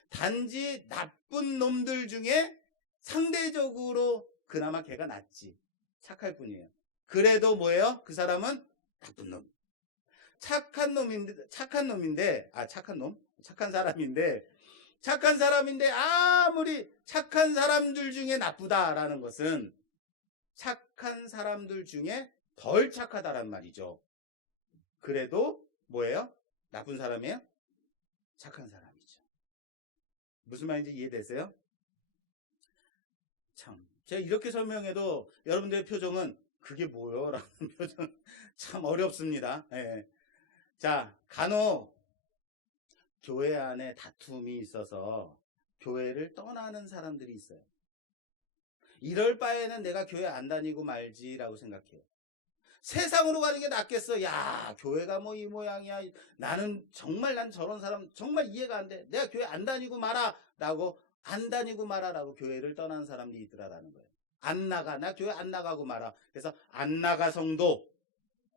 단지 나쁜 놈들 중에 상대적으로 그나마 걔가 낫지, 착할 뿐이에요. 그래도 뭐예요? 그 사람은 나쁜 놈. 착한 사람인데 아무리 착한 사람들 중에 나쁘다라는 것은 착한 사람들 중에 덜 착하다란 말이죠. 그래도 뭐예요? 나쁜 사람이에요? 착한 사람이죠. 무슨 말인지 이해되세요? 참, 제가 이렇게 설명해도 여러분들의 표정은 그게 뭐요? 라는 표정 참 어렵습니다. 예. 자, 간혹 교회 안에 다툼이 있어서 교회를 떠나는 사람들이 있어요. 이럴 바에는 내가 교회 안 다니고 말지라고 생각해요. 세상으로 가는 게 낫겠어. 야, 교회가 뭐 이 모양이야. 난 저런 사람 정말 이해가 안 돼. 내가 교회 안 다니고 마라 라고, 안 다니고 마라 라고 교회를 떠나는 사람들이 있더라라는 거예요. 안 나가. 나 교회 안 나가고 마라. 그래서 안 나가 성도.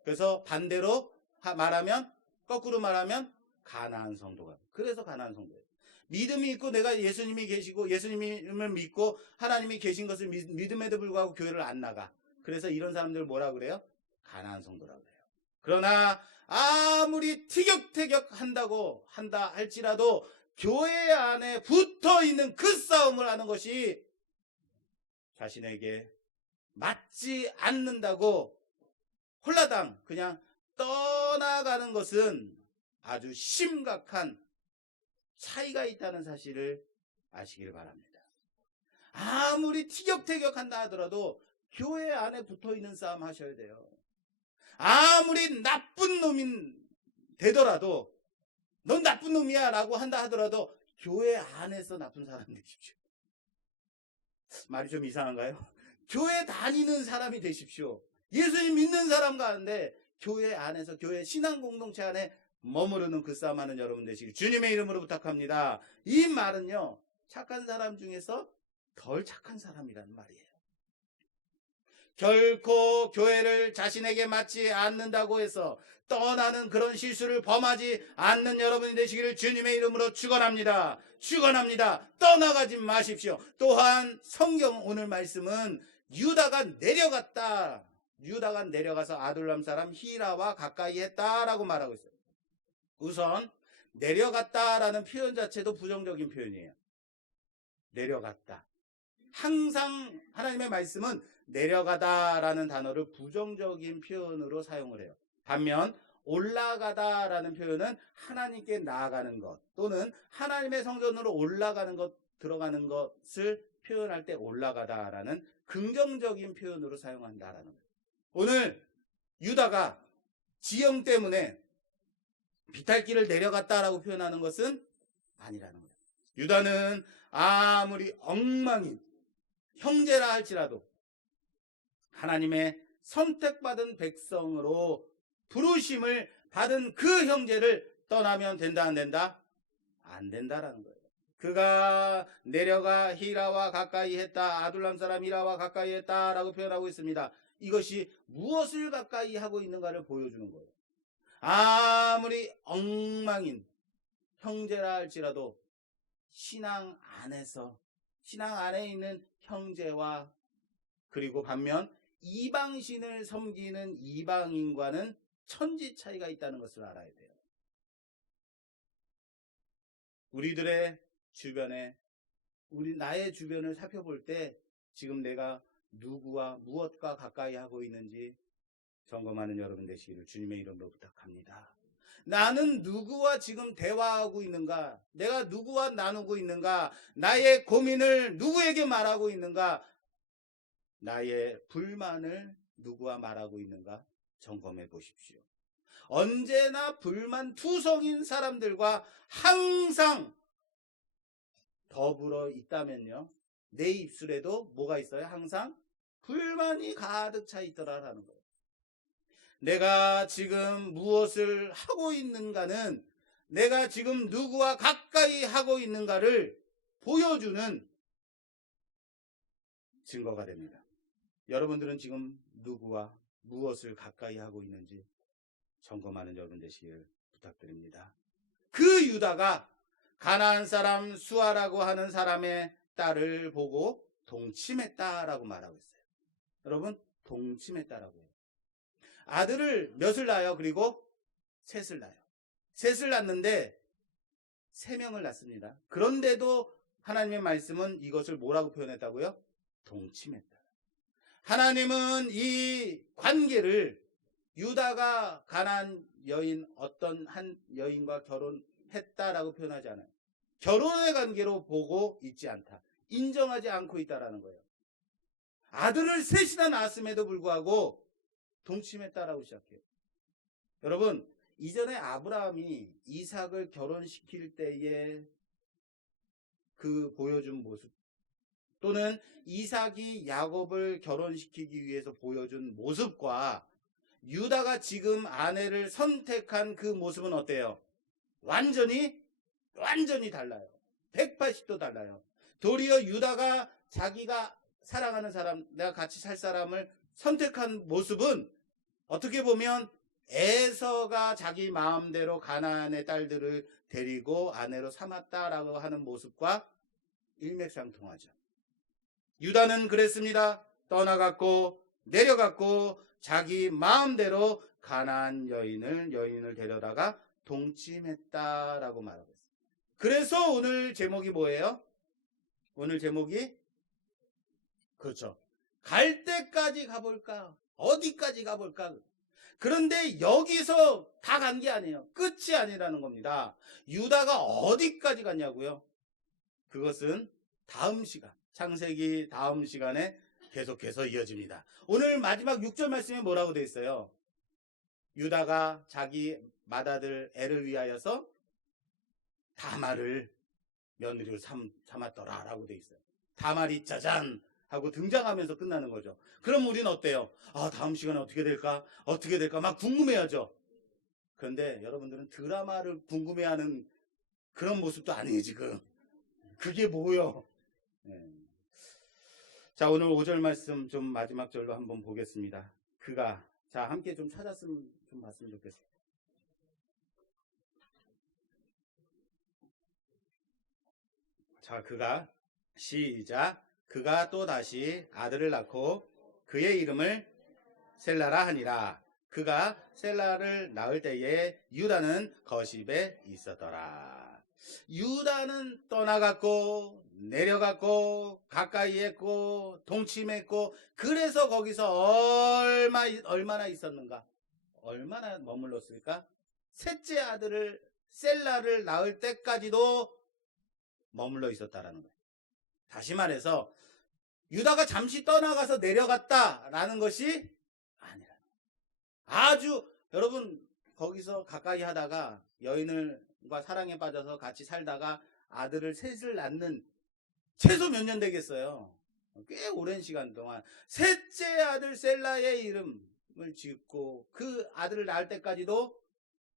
그래서 반대로 말하면, 거꾸로 말하면 가난한 성도가. 그래서 가난한 성도예요. 믿음이 있고 내가 예수님이 계시고 예수님을 믿고 하나님이 계신 것을 믿음에도 불구하고 교회를 안 나가. 그래서 이런 사람들 뭐라 그래요? 가난한 성도라고 그래요. 그러나 아무리 티격태격 한다 할지라도 교회 안에 붙어있는 그 싸움을 하는 것이 자신에게 맞지 않는다고 홀라당 그냥 떠나가는 것은 아주 심각한 차이가 있다는 사실을 아시길 바랍니다. 아무리 티격태격 한다 하더라도 교회 안에 붙어있는 싸움 하셔야 돼요. 아무리 나쁜 놈인 되더라도, 넌 나쁜 놈이야 라고 한다 하더라도 교회 안에서 나쁜 사람 되십시오. 말이 좀 이상한가요? 교회 다니는 사람이 되십시오. 예수님 믿는 사람 가운데 교회 안에서, 교회 신앙 공동체 안에 머무르는 그 싸움하는 여러분 되시길 주님의 이름으로 부탁합니다. 이 말은요, 착한 사람 중에서 덜 착한 사람이라는 말이에요. 결코 교회를 자신에게 맞지 않는다고 해서 떠나는 그런 실수를 범하지 않는 여러분이 되시기를 주님의 이름으로 축원합니다. 축원합니다. 떠나가지 마십시오. 또한 성경 오늘 말씀은 유다가 내려갔다. 유다가 내려가서 아둘람 사람 히라와 가까이 했다라고 말하고 있어요. 우선 내려갔다라는 표현 자체도 부정적인 표현이에요. 내려갔다. 항상 하나님의 말씀은 내려가다라는 단어를 부정적인 표현으로 사용을 해요. 반면 올라가다라는 표현은 하나님께 나아가는 것 또는 하나님의 성전으로 올라가는 것, 들어가는 것을 표현할 때 올라가다라는 긍정적인 표현으로 사용한다라는 거예요. 오늘 유다가 지형 때문에 비탈길을 내려갔다라고 표현하는 것은 아니라는 거예요. 유다는 아무리 엉망인 형제라 할지라도 하나님의 선택받은 백성으로 부르심을 받은 그 형제를 떠나면 된다, 안 된다? 안 된다라는 거예요. 그가 내려가 히라와 가까이 했다. 아둘람 사람 히라와 가까이 했다라고 표현하고 있습니다. 이것이 무엇을 가까이 하고 있는가를 보여주는 거예요. 아무리 엉망인 형제라 할지라도 신앙 안에 있는 형제와 그리고 반면 이방신을 섬기는 이방인과는 천지 차이가 있다는 것을 알아야 돼요. 우리들의 주변에 나의 주변을 살펴볼 때 지금 내가 누구와 무엇과 가까이 하고 있는지 점검하는 여러분 되시기를 주님의 이름으로 부탁합니다. 나는 누구와 지금 대화하고 있는가? 내가 누구와 나누고 있는가? 나의 고민을 누구에게 말하고 있는가? 나의 불만을 누구와 말하고 있는가? 점검해 보십시오. 언제나 불만 투성인 사람들과 항상 더불어 있다면요, 내 입술에도 뭐가 있어요? 항상 불만이 가득 차 있더라라는 거예요. 내가 지금 무엇을 하고 있는가는 내가 지금 누구와 가까이 하고 있는가를 보여주는 증거가 됩니다. 여러분들은 지금 누구와 무엇을 가까이 하고 있는지 점검하는 여러분 되시길 부탁드립니다. 그 유다가 가나안 사람 수아라고 하는 사람의 딸을 보고 동침했다라고 말하고 있어요. 여러분, 동침했다라고 해요. 아들을 몇을 낳아요? 그리고 셋을 낳아요. 셋을 낳는데 3명을 낳습니다. 그런데도 하나님의 말씀은 이것을 뭐라고 표현했다고요? 동침했다. 하나님은 이 관계를 유다가 가나안 여인 어떤 한 여인과 결혼했다라고 표현하지 않아요. 결혼의 관계로 보고 있지 않다. 인정하지 않고 있다라는 거예요. 아들을 셋이나 낳았음에도 불구하고 동침했다라고 시작해요. 여러분, 이전에 아브라함이 이삭을 결혼시킬 때에 그 보여준 모습, 또는 이삭이 야곱을 결혼시키기 위해서 보여준 모습과 유다가 지금 아내를 선택한 그 모습은 어때요? 완전히 달라요. 180도 달라요. 도리어 유다가 자기가 사랑하는 사람, 내가 같이 살 사람을 선택한 모습은 어떻게 보면 에서가 자기 마음대로 가나안의 딸들을 데리고 아내로 삼았다라고 하는 모습과 일맥상통하죠. 유다는 그랬습니다. 떠나갔고 내려갔고 자기 마음대로 가나안 여인을 데려다가 동침했다라고 말하고 있어요. 그래서 오늘 제목이 뭐예요? 오늘 제목이 그렇죠. 갈 때까지 가볼까? 어디까지 가볼까? 그런데 여기서 다 간 게 아니에요. 끝이 아니라는 겁니다. 유다가 어디까지 갔냐고요? 그것은 다음 시간, 창세기 다음 시간에 계속해서 이어집니다. 오늘 마지막 6절 말씀에 뭐라고 되어 있어요? 유다가 자기 맏아들 엘을 위하여서 다말을 며느리로 삼았더라라고 되어 있어요. 다말이 짜잔 하고 등장하면서 끝나는 거죠. 그럼 우리는 어때요? 다음 시간에 어떻게 될까? 막 궁금해하죠. 그런데 여러분들은 드라마를 궁금해하는 그런 모습도 아니에요, 지금. 그게 뭐예요? 네. 자, 오늘 5절 말씀 좀 마지막 절로 한번 보겠습니다. 자, 함께 좀 찾았으면 좀 봤으면 좋겠어요. 자, 시작. 그가 또 다시 아들을 낳고 그의 이름을 셀라라 하니라. 그가 셀라를 낳을 때에 유다는 거십에 있었더라. 유다는 떠나갔고 내려갔고 가까이 했고 동침했고, 그래서 거기서 얼마나 있었는가? 얼마나 머물렀을까? 셋째 아들을 셀라를 낳을 때까지도 머물러 있었다라는 거예요. 다시 말해서 유다가 잠시 떠나가서 내려갔다라는 것이 아니라, 아주 여러분 거기서 가까이 하다가 여인과 사랑에 빠져서 같이 살다가 아들을 셋을 낳는 최소 몇 년 되겠어요? 꽤 오랜 시간 동안 셋째 아들 셀라의 이름을 짓고 그 아들을 낳을 때까지도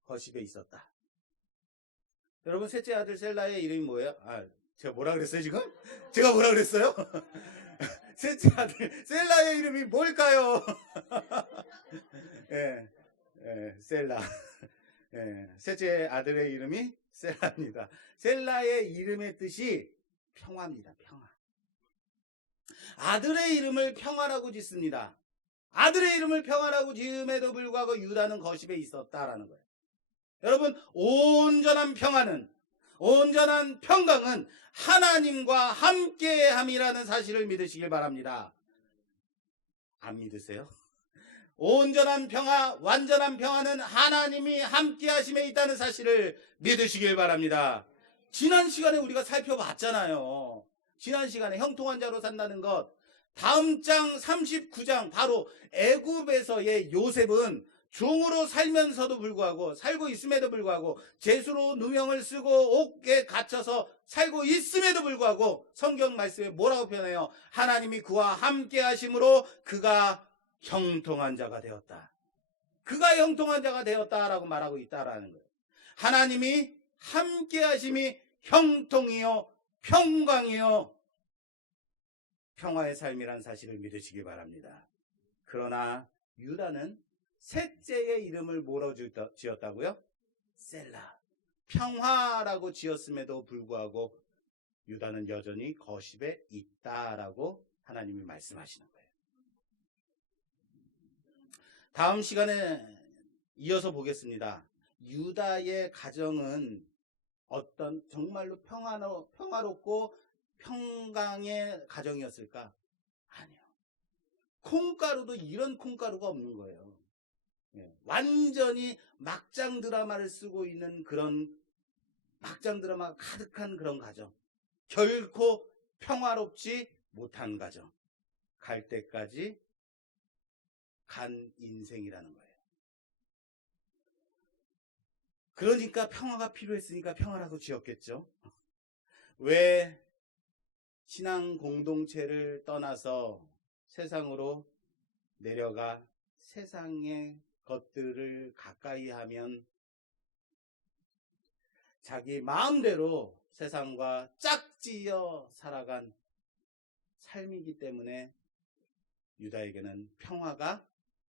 거십에 있었다. 여러분, 셋째 아들 셀라의 이름이 뭐예요? 제가 뭐라 그랬어요 지금? 제가 뭐라 그랬어요? 셋째 아들 셀라의 이름이 뭘까요? 예, 셀라. 셋째 아들의 이름이 셀라입니다. 셀라의 이름의 뜻이 평화입니다. 평화. 아들의 이름을 평화라고 짓습니다. 아들의 이름을 평화라고 지음에도 불구하고 유다는 거십에 있었다라는 거예요. 여러분, 온전한 평화는, 온전한 평강은 하나님과 함께함이라는 사실을 믿으시길 바랍니다. 안 믿으세요? 온전한 평화, 완전한 평화는 하나님이 함께 하심에 있다는 사실을 믿으시길 바랍니다. 지난 시간에 우리가 살펴봤잖아요. 지난 시간에 형통한 자로 산다는 것. 다음 장 39장 바로 애굽에서의 요셉은 종으로 살면서도 불구하고, 살고 있음에도 불구하고, zet으로 누명을 쓰고 옥에 갇혀서 살고 있음에도 불구하고 성경 말씀에 뭐라고 표현해요? 하나님이 그와 함께 하심으로 그가 형통한 자가 되었다. 그가 형통한 자가 되었다라고 말하고 있다라는 거예요. 하나님이 함께 하심이 형통이요 평강이요 평화의 삶이란 사실을 믿으시기 바랍니다. 그러나 유다는 셋째의 이름을 뭐라고 지었다고요? 셀라. 평화라고 지었음에도 불구하고 유다는 여전히 거십에 있다라고 하나님이 말씀하시는 거예요. 다음 시간에 이어서 보겠습니다. 유다의 가정은 어떤 정말로 평화롭고 평강의 가정이었을까? 아니요. 콩가루도 이런 콩가루가 없는 거예요. 완전히 막장 드라마를 쓰고 있는 그런 막장 드라마가 가득한 그런 가정. 결코 평화롭지 못한 가정. 갈 때까지 간 인생이라는 거예요. 그러니까 평화가 필요했으니까 평화라고 지었겠죠. 왜 신앙 공동체를 떠나서 세상으로 내려가 세상의 것들을 가까이 하면 자기 마음대로 세상과 짝지어 살아간 삶이기 때문에 유다에게는 평화가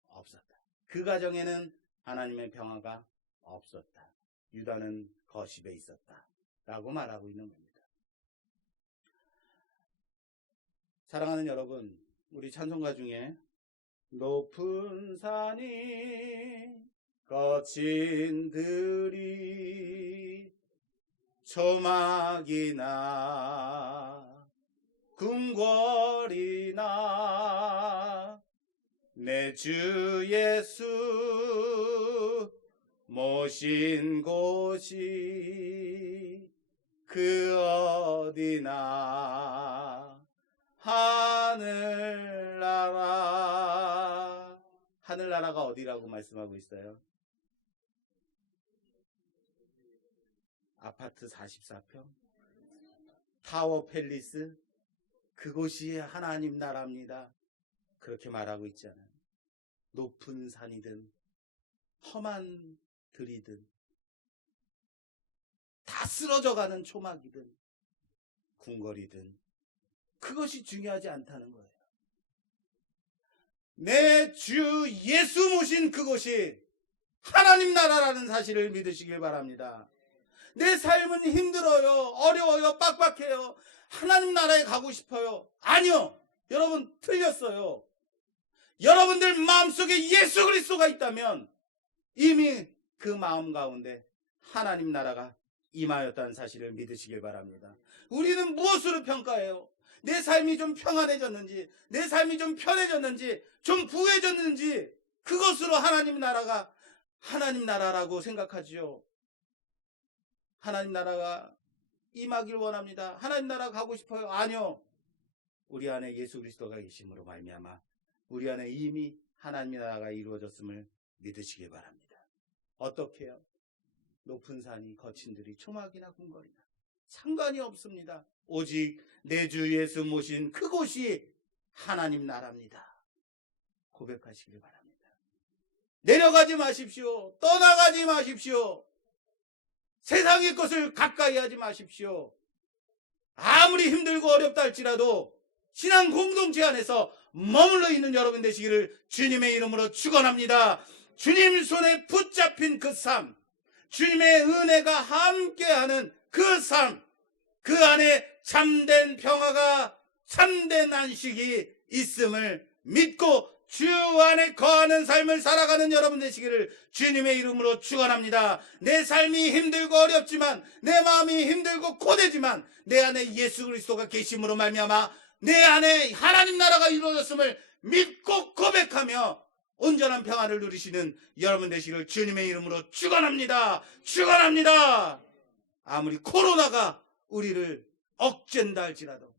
없었다. 그 가정에는 하나님의 평화가 없었다. 유다는 거십에 있었다 라고 말하고 있는 겁니다. 사랑하는 여러분, 우리 찬송가 중에 높은 산이 거친 들이 초막이나 궁궐이나 내 주 예수 모신 곳이 그 어디나 하늘나라. 하늘나라가 어디라고 말씀하고 있어요? 아파트 44평? 타워 팰리스? 그곳이 하나님 나라입니다. 그렇게 말하고 있잖아요. 높은 산이든 험한 들이든 다 쓰러져가는 초막이든 궁궐이든 그것이 중요하지 않다는 거예요. 내 주 예수 모신 그곳이 하나님 나라라는 사실을 믿으시길 바랍니다. 내 삶은 힘들어요, 어려워요, 빡빡해요, 하나님 나라에 가고 싶어요. 아니요, 여러분 틀렸어요. 여러분들 마음속에 예수 그리스도가 있다면 이미 그 마음 가운데 하나님 나라가 임하였다는 사실을 믿으시길 바랍니다. 우리는 무엇으로 평가해요? 내 삶이 좀 평안해졌는지, 내 삶이 좀 편해졌는지, 좀 부해졌는지, 그것으로 하나님 나라가 하나님 나라라고 생각하지요. 하나님 나라가 임하길 원합니다. 하나님 나라 가고 싶어요. 아니요. 우리 안에 예수 그리스도가 계심으로 말미암아 우리 안에 이미 하나님의 나라가 이루어졌음을 믿으시길 바랍니다. 어떻게 해요? 높은 산이 거친 들이 초막이나 궁궐이나 상관이 없습니다. 오직 내 주 예수 모신 그곳이 하나님 나라입니다. 고백하시길 바랍니다. 내려가지 마십시오. 떠나가지 마십시오. 세상의 것을 가까이 하지 마십시오. 아무리 힘들고 어렵다 할지라도 신앙 공동체 안에서 머물러 있는 여러분 되시기를 주님의 이름으로 축원합니다. 주님 손에 붙잡힌 그 삶, 주님의 은혜가 함께하는 그 삶, 그 안에 참된 평화가, 참된 안식이 있음을 믿고 주 안에 거하는 삶을 살아가는 여러분 되시기를 주님의 이름으로 축원합니다. 내 삶이 힘들고 어렵지만, 내 마음이 힘들고 고되지만 내 안에 예수 그리스도가 계심으로 말미암아 내 안에 하나님 나라가 이루어졌음을 믿고 고백하며 온전한 평안을 누리시는 여러분 되시기를 주님의 이름으로 축원합니다. 축원합니다. 아무리 코로나가 우리를 억젠다 할지라도,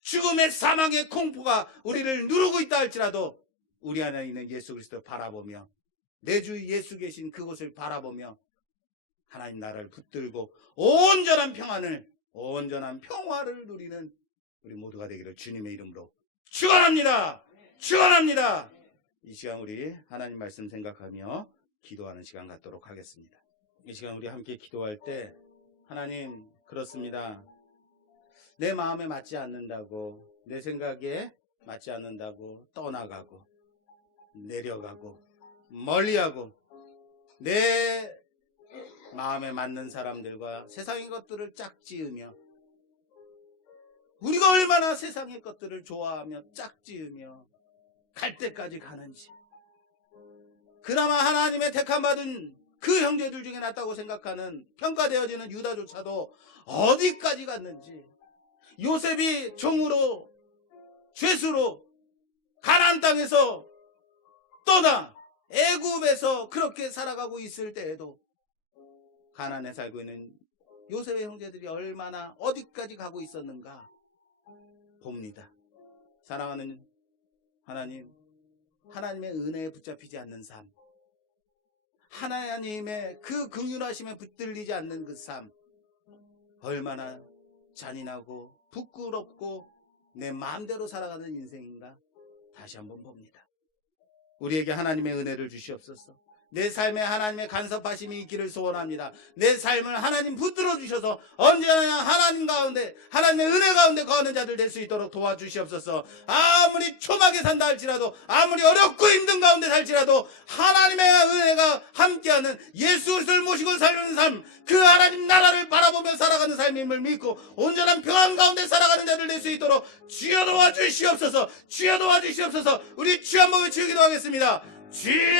죽음의 사망의 공포가 우리를 누르고 있다 할지라도 우리 안에 있는 예수 그리스도를 바라보며 내 주 예수 계신 그곳을 바라보며 하나님 나라를 붙들고 온전한 평안을, 온전한 평화를 누리는 우리 모두가 되기를 주님의 이름으로 축원합니다. 축원합니다. 이 시간 우리 하나님 말씀 생각하며 기도하는 시간 갖도록 하겠습니다. 이 시간 우리 함께 기도할 때 하나님, 그렇습니다. 내 마음에 맞지 않는다고, 내 생각에 맞지 않는다고 떠나가고 내려가고 멀리하고 내 마음에 맞는 사람들과 세상의 것들을 짝지으며, 우리가 얼마나 세상의 것들을 좋아하며 짝지으며 갈 때까지 가는지, 그나마 하나님의 택함받은 그 형제들 중에 낫다고 생각하는 평가되어지는 유다조차도 어디까지 갔는지, 요셉이 종으로 죄수로 가나안 땅에서 떠나 애굽에서 그렇게 살아가고 있을 때에도 가나안에 살고 있는 요셉의 형제들이 얼마나 어디까지 가고 있었는가 봅니다. 사랑하는 하나님, 하나님의 은혜에 붙잡히지 않는 삶, 하나님의 그 긍휼하심에 붙들리지 않는 그 삶, 얼마나 잔인하고 부끄럽고 내 마음대로 살아가는 인생인가 다시 한번 봅니다. 우리에게 하나님의 은혜를 주시옵소서. 내 삶에 하나님의 간섭하심이 있기를 소원합니다. 내 삶을 하나님 붙들어 주셔서 언제나 하나님 가운데, 하나님의 은혜 가운데 거하는 자들 될 수 있도록 도와주시옵소서. 아무리 초막에 산다 할지라도, 아무리 어렵고 힘든 가운데 살지라도 하나님의 은혜가 함께하는 예수 그리스도를 모시고 살는 삶, 그 하나님 나라를 바라보며 살아가는 삶임을 믿고 온전한 평안 가운데 살아가는 자들 될 수 있도록 주여 도와주시옵소서. 주여 도와주시옵소서. 우리 주 한번 외치고 기도하겠습니다. 주여!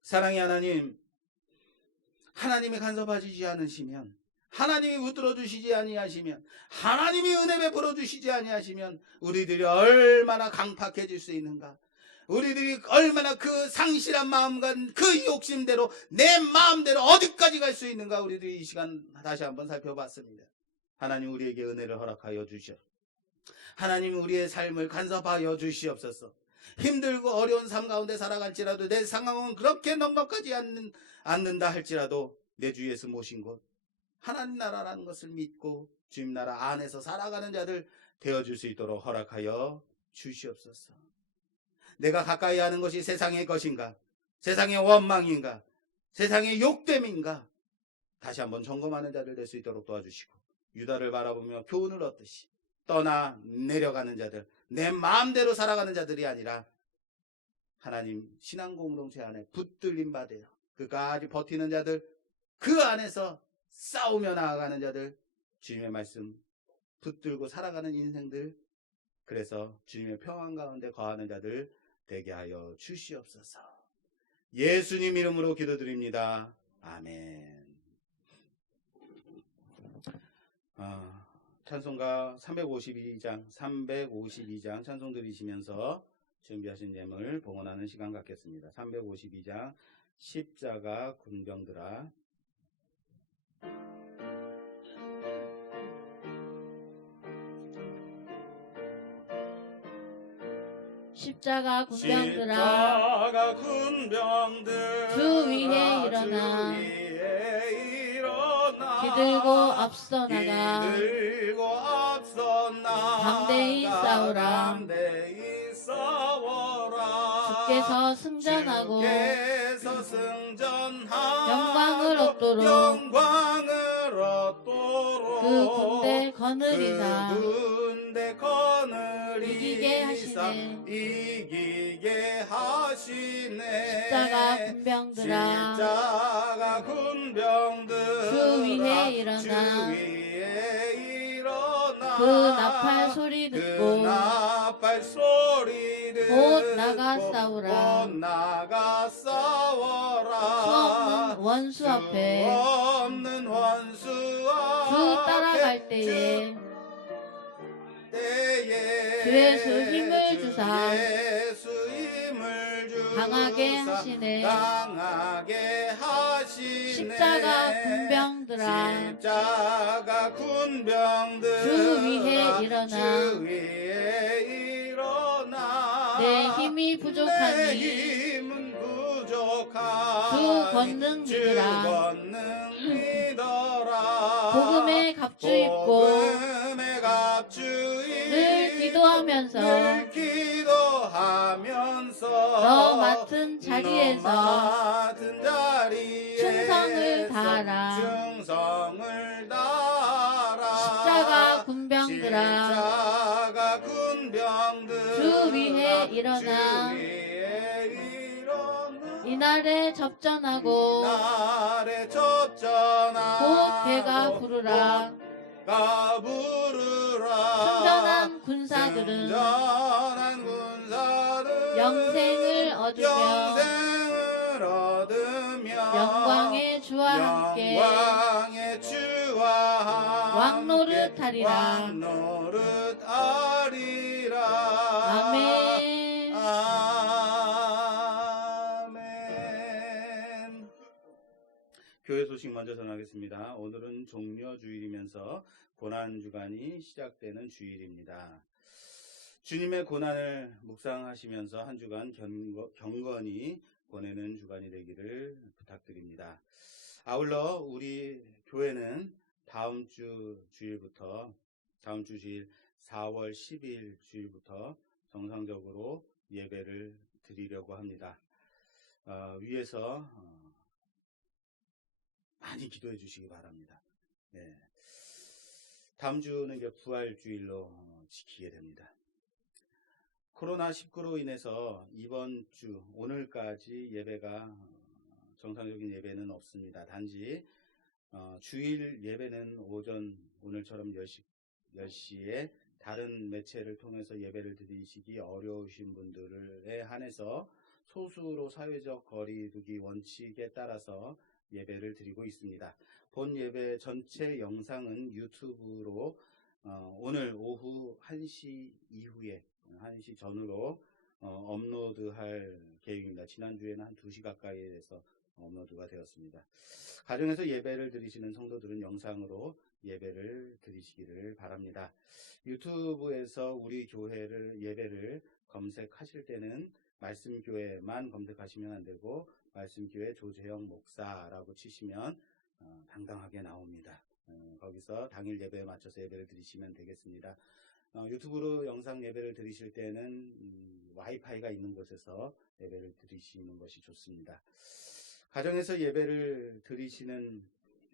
사랑의 하나님, 하나님이 간섭하시지 않으시면, 하나님이 붙들어 주시지 아니하시면, 하나님이 은혜 베풀어 주시지 아니하시면 우리들이 얼마나 강팍해질 수 있는가, 우리들이 얼마나 그 상실한 마음과 그 욕심대로 내 마음대로 어디까지 갈 수 있는가, 우리들이 이 시간 다시 한번 살펴봤습니다. 하나님, 우리에게 은혜를 허락하여 주시옵소서. 하나님, 우리의 삶을 간섭하여 주시옵소서. 힘들고 어려운 삶 가운데 살아갈지라도, 내 상황은 그렇게 넉넉하지 않는다 할지라도 내 주 예수 모신 곳 하나님 나라라는 것을 믿고 주님 나라 안에서 살아가는 자들 되어줄 수 있도록 허락하여 주시옵소서. 내가 가까이 하는 것이 세상의 것인가, 세상의 원망인가, 세상의 욕됨인가 다시 한번 점검하는 자들 될 수 있도록 도와주시고, 유다를 바라보며 교훈을 얻듯이 떠나 내려가는 자들, 내 마음대로 살아가는 자들이 아니라 하나님 신앙 공동체 안에 붙들림 받아요 끝까지 버티는 자들, 그 안에서 싸우며 나아가는 자들, 주님의 말씀 붙들고 살아가는 인생들, 그래서 주님의 평안 가운데 거하는 자들 되게 하여 주시옵소서. 예수님 이름으로 기도드립니다. 아멘. 찬송가 352장 찬송 드리시면서 준비하신 예물 봉헌하는 시간 갖겠습니다. 352장 십자가 군병들아. 십자가 군병들아, 십자가 군병들아 주 위에 일어나, 주 위에 들고 앞서 나가 들고 앞서 나가 담대히 싸우라. 담대히 싸워라 주께서 승전하고 주께서 승전하고 영광을 얻도록 영광을 얻도록 그 군대 거느리사 그 군대 거느리사 이기게 하시네. 이기게 하시네 십자가 군병들아 십자가 군병들아 주 위에 일어나 주 위에 일어나 그 나팔 소리 그 듣고 나팔 소리 듣고 곧 나가 싸우라. 곧 나가 싸워라 수 없는 원수 앞에 없는 원수 앞에 주 따라갈 때에 주 예수 힘을 주사 예수 힘을 주사 강하게 하시네. 강하게 하시네 십자가 군병들아 십자가 군병들아 주 위에 일어나 주 위에 일어나 내 힘이 내 부족하니 힘은 부족하니 주 권능 주 믿으라. 권능 믿어라 복음의 갑주 입고 복음의 갑주 늘 기도하면서 늘 기도하면서 너 맡은 자리에서 맡은 자리에서 충성을 다하라. 충성을 다하라 십자가 군병들아 십자가 군병들아 주 위에 일어나 주 위에 일어나 이날에 접전하고 날에 접전하고 곧 배가 부르라. 가 부르라 승전한 군사들은 승전한 군사들은 영생을 얻으며 영생을 얻으며 영광의 주와 함께 영광의 주와 함께 왕노릇하리라. 왕노릇하리라 아멘. 아멘. 교회 소식 먼저 전하겠습니다. 오늘은 종려주일이면서 고난주간이 시작되는 주일입니다. 주님의 고난을 묵상하시면서 한 주간 경건히 보내는 주간이 되기를 부탁드립니다. 아울러 우리 교회는 다음 주 주일 4월 10일 주일부터 정상적으로 예배를 드리려고 합니다. 위에서 많이 기도해 주시기 바랍니다. 네. 다음 주는 이제 부활주일로 지키게 됩니다. 코로나19로 인해서 이번 주 오늘까지 예배가 정상적인 예배는 없습니다. 단지 주일 예배는 오전 오늘처럼 10시에 다른 매체를 통해서 예배를 드리시기 어려우신 분들에 한해서 소수로 사회적 거리두기 원칙에 따라서 예배를 드리고 있습니다. 본 예배 전체 영상은 유튜브로 오늘 오후 1시 이후에 1시 전후로 업로드할 계획입니다. 지난주에는 한 2시 가까이에서 업로드가 되었습니다. 가정에서 예배를 드리시는 성도들은 영상으로 예배를 드리시기를 바랍니다. 유튜브에서 우리 교회를 예배를 검색하실 때는 말씀교회만 검색하시면 안 되고 말씀교회 조재영 목사라고 치시면 당당하게 나옵니다. 거기서 당일 예배에 맞춰서 예배를 드리시면 되겠습니다. 유튜브로 영상 예배를 드리실 때는 와이파이가 있는 곳에서 예배를 드리시는 것이 좋습니다. 가정에서 예배를 드리시는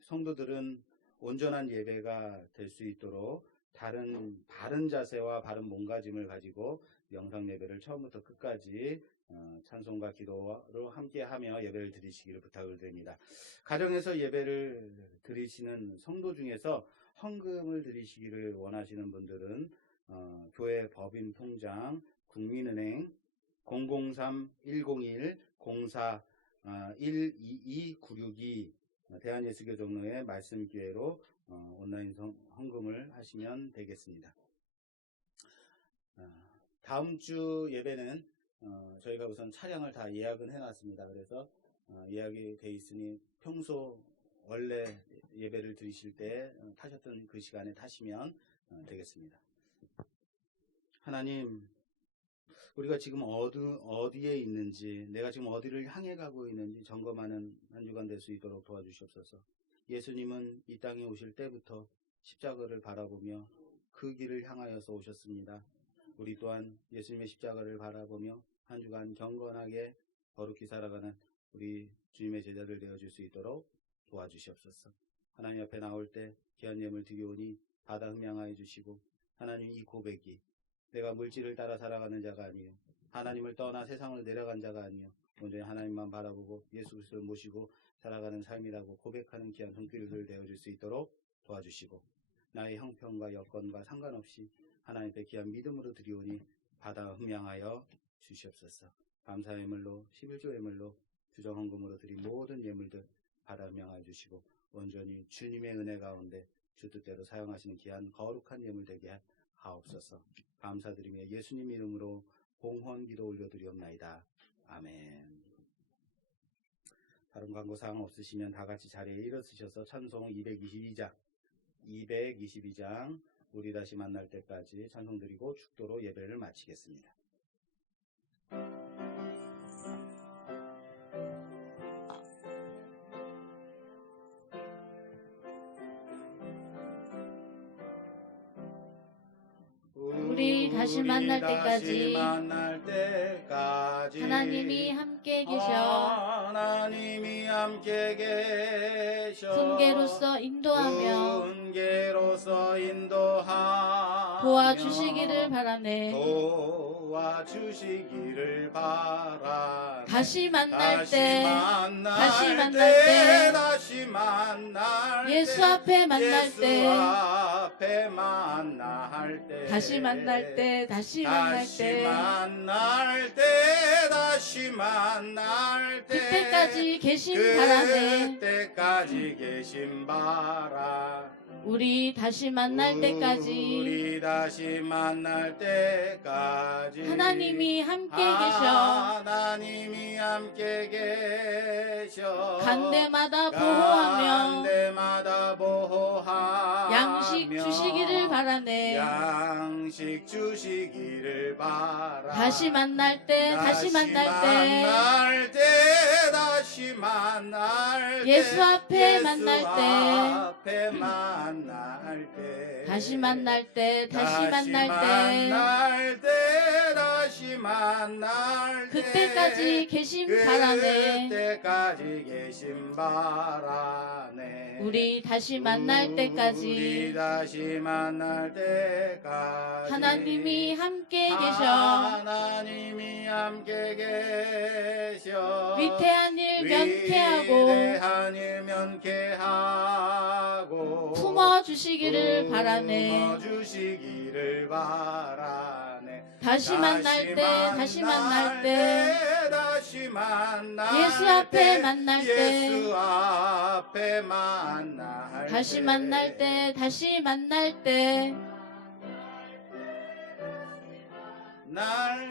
성도들은 온전한 예배가 될 수 있도록 바른 자세와 바른 몸가짐을 가지고 영상 예배를 처음부터 끝까지 찬송과 기도로 함께하며 예배를 드리시기를 부탁을 드립니다. 가정에서 예배를 드리시는 성도 중에서 헌금을 드리시기를 원하시는 분들은 교회 법인 통장, 국민은행 003-101-04-122-962 대한예수교정로의 말씀기회로 온라인 헌금을 하시면 되겠습니다. 다음 주 예배는 저희가 우선 차량을 다 예약은 해놨습니다. 그래서 예약이 돼 있으니 평소 원래 예배를 드리실 때 타셨던 그 시간에 타시면 되겠습니다. 하나님, 우리가 지금 어디에 있는지, 내가 지금 어디를 향해 가고 있는지 점검하는 한 주간 될 수 있도록 도와주시옵소서. 예수님은 이 땅에 오실 때부터 십자가를 바라보며 그 길을 향하여서 오셨습니다. 우리 또한 예수님의 십자가를 바라보며 한 주간 경건하게 거룩히 살아가는 우리 주님의 제자들 되어줄 수 있도록 도와주시옵소서. 하나님 앞에 나올 때 귀한 예물 드리오니 받아 흠양하여 주시고, 하나님 이 고백이 내가 물질을 따라 살아가는 자가 아니요 하나님을 떠나 세상으로 내려간 자가 아니요 온전히 하나님만 바라보고 예수 그리스도를 모시고 살아가는 삶이라고 고백하는 귀한 손길들 되어줄 수 있도록 도와주시고, 나의 형편과 여건과 상관없이 하나님께 귀한 믿음으로 드리오니 받아 흠양하여 주시옵소서. 감사의 예물로 11조 예물로 주정헌금으로 드린 모든 예물들 받아 흠양하여 주시고, 온전히 주님의 은혜 가운데 주 뜻대로 사용하시는 귀한 거룩한 예물 되게 하옵소서. 감사드리며 예수님 이름으로 공헌 기도 올려드리옵나이다. 아멘. 다른 광고사항 없으시면 다같이 자리에 일어서셔서 찬송 222장 우리 다시 만날 때까지 찬송드리고 축도로 예배를 마치겠습니다. 우리 다시 만날 때까지 하나님이 함께 계셔 훈계로서 인도하며 도와주시기를 바라네. 다시 만날 때 예수 앞에 만날 때 다시 만날 때 그때까지 계신 바라네. 우리 다시 만날 때까지 하나님이 함께 계셔 간대마다 보호하며 양식 주시기를 바라네. 다시 만날 때 예수 앞에 만날 때 다시 만날 때 그때까지 계심 바라네. 우리 다시 만날 때까지 하나님이 함께 계셔 위태한 일 면케하고 품어주시기를 바라네. 다시 만날 때 예수 앞에 만날 때 다시 만날 때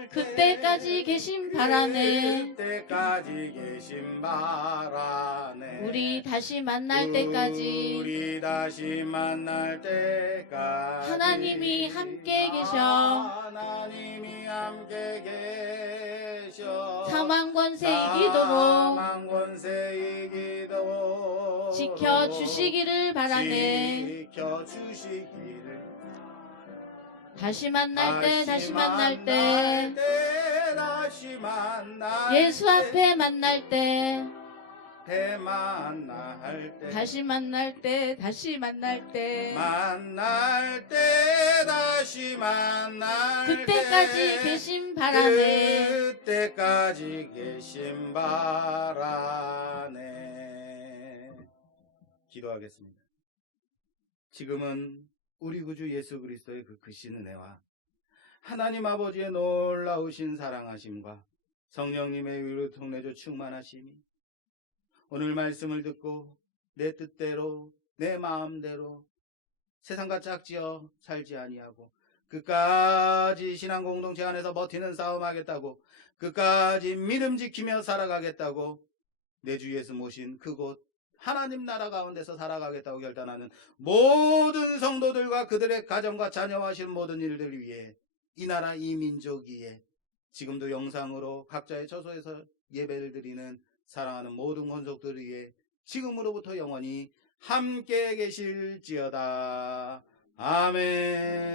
그때까지 계심 바라네. 우리 다시 만날 때까지 하나님이 함께 계셔 사망 권세 이기도록 지켜주시기를 바라네. 다시 만날 때 예수 앞에 만날 때 다시 만날 때 그때까지 계심 바라네. 기도하겠습니다. 지금은 우리 구주 예수 그리스도의 그 크신 은혜와 하나님 아버지의 놀라우신 사랑하심과 성령님의 위로 통내줘 충만하심이 오늘 말씀을 듣고 내 뜻대로 내 마음대로 세상과 짝지어 살지 아니하고 끝까지 신앙 공동체 안에서 버티는 싸움하겠다고 끝까지 믿음 지키며 살아가겠다고 내 주 예수 모신 그곳 하나님 나라 가운데서 살아가겠다고 결단하는 모든 성도들과 그들의 가정과 자녀와 하시는 모든 일들 위해 이 나라 이 민족 위에 지금도 영상으로 각자의 처소에서 예배를 드리는 사랑하는 모든 권속들 위해 지금으로부터 영원히 함께 계실지어다. 아멘.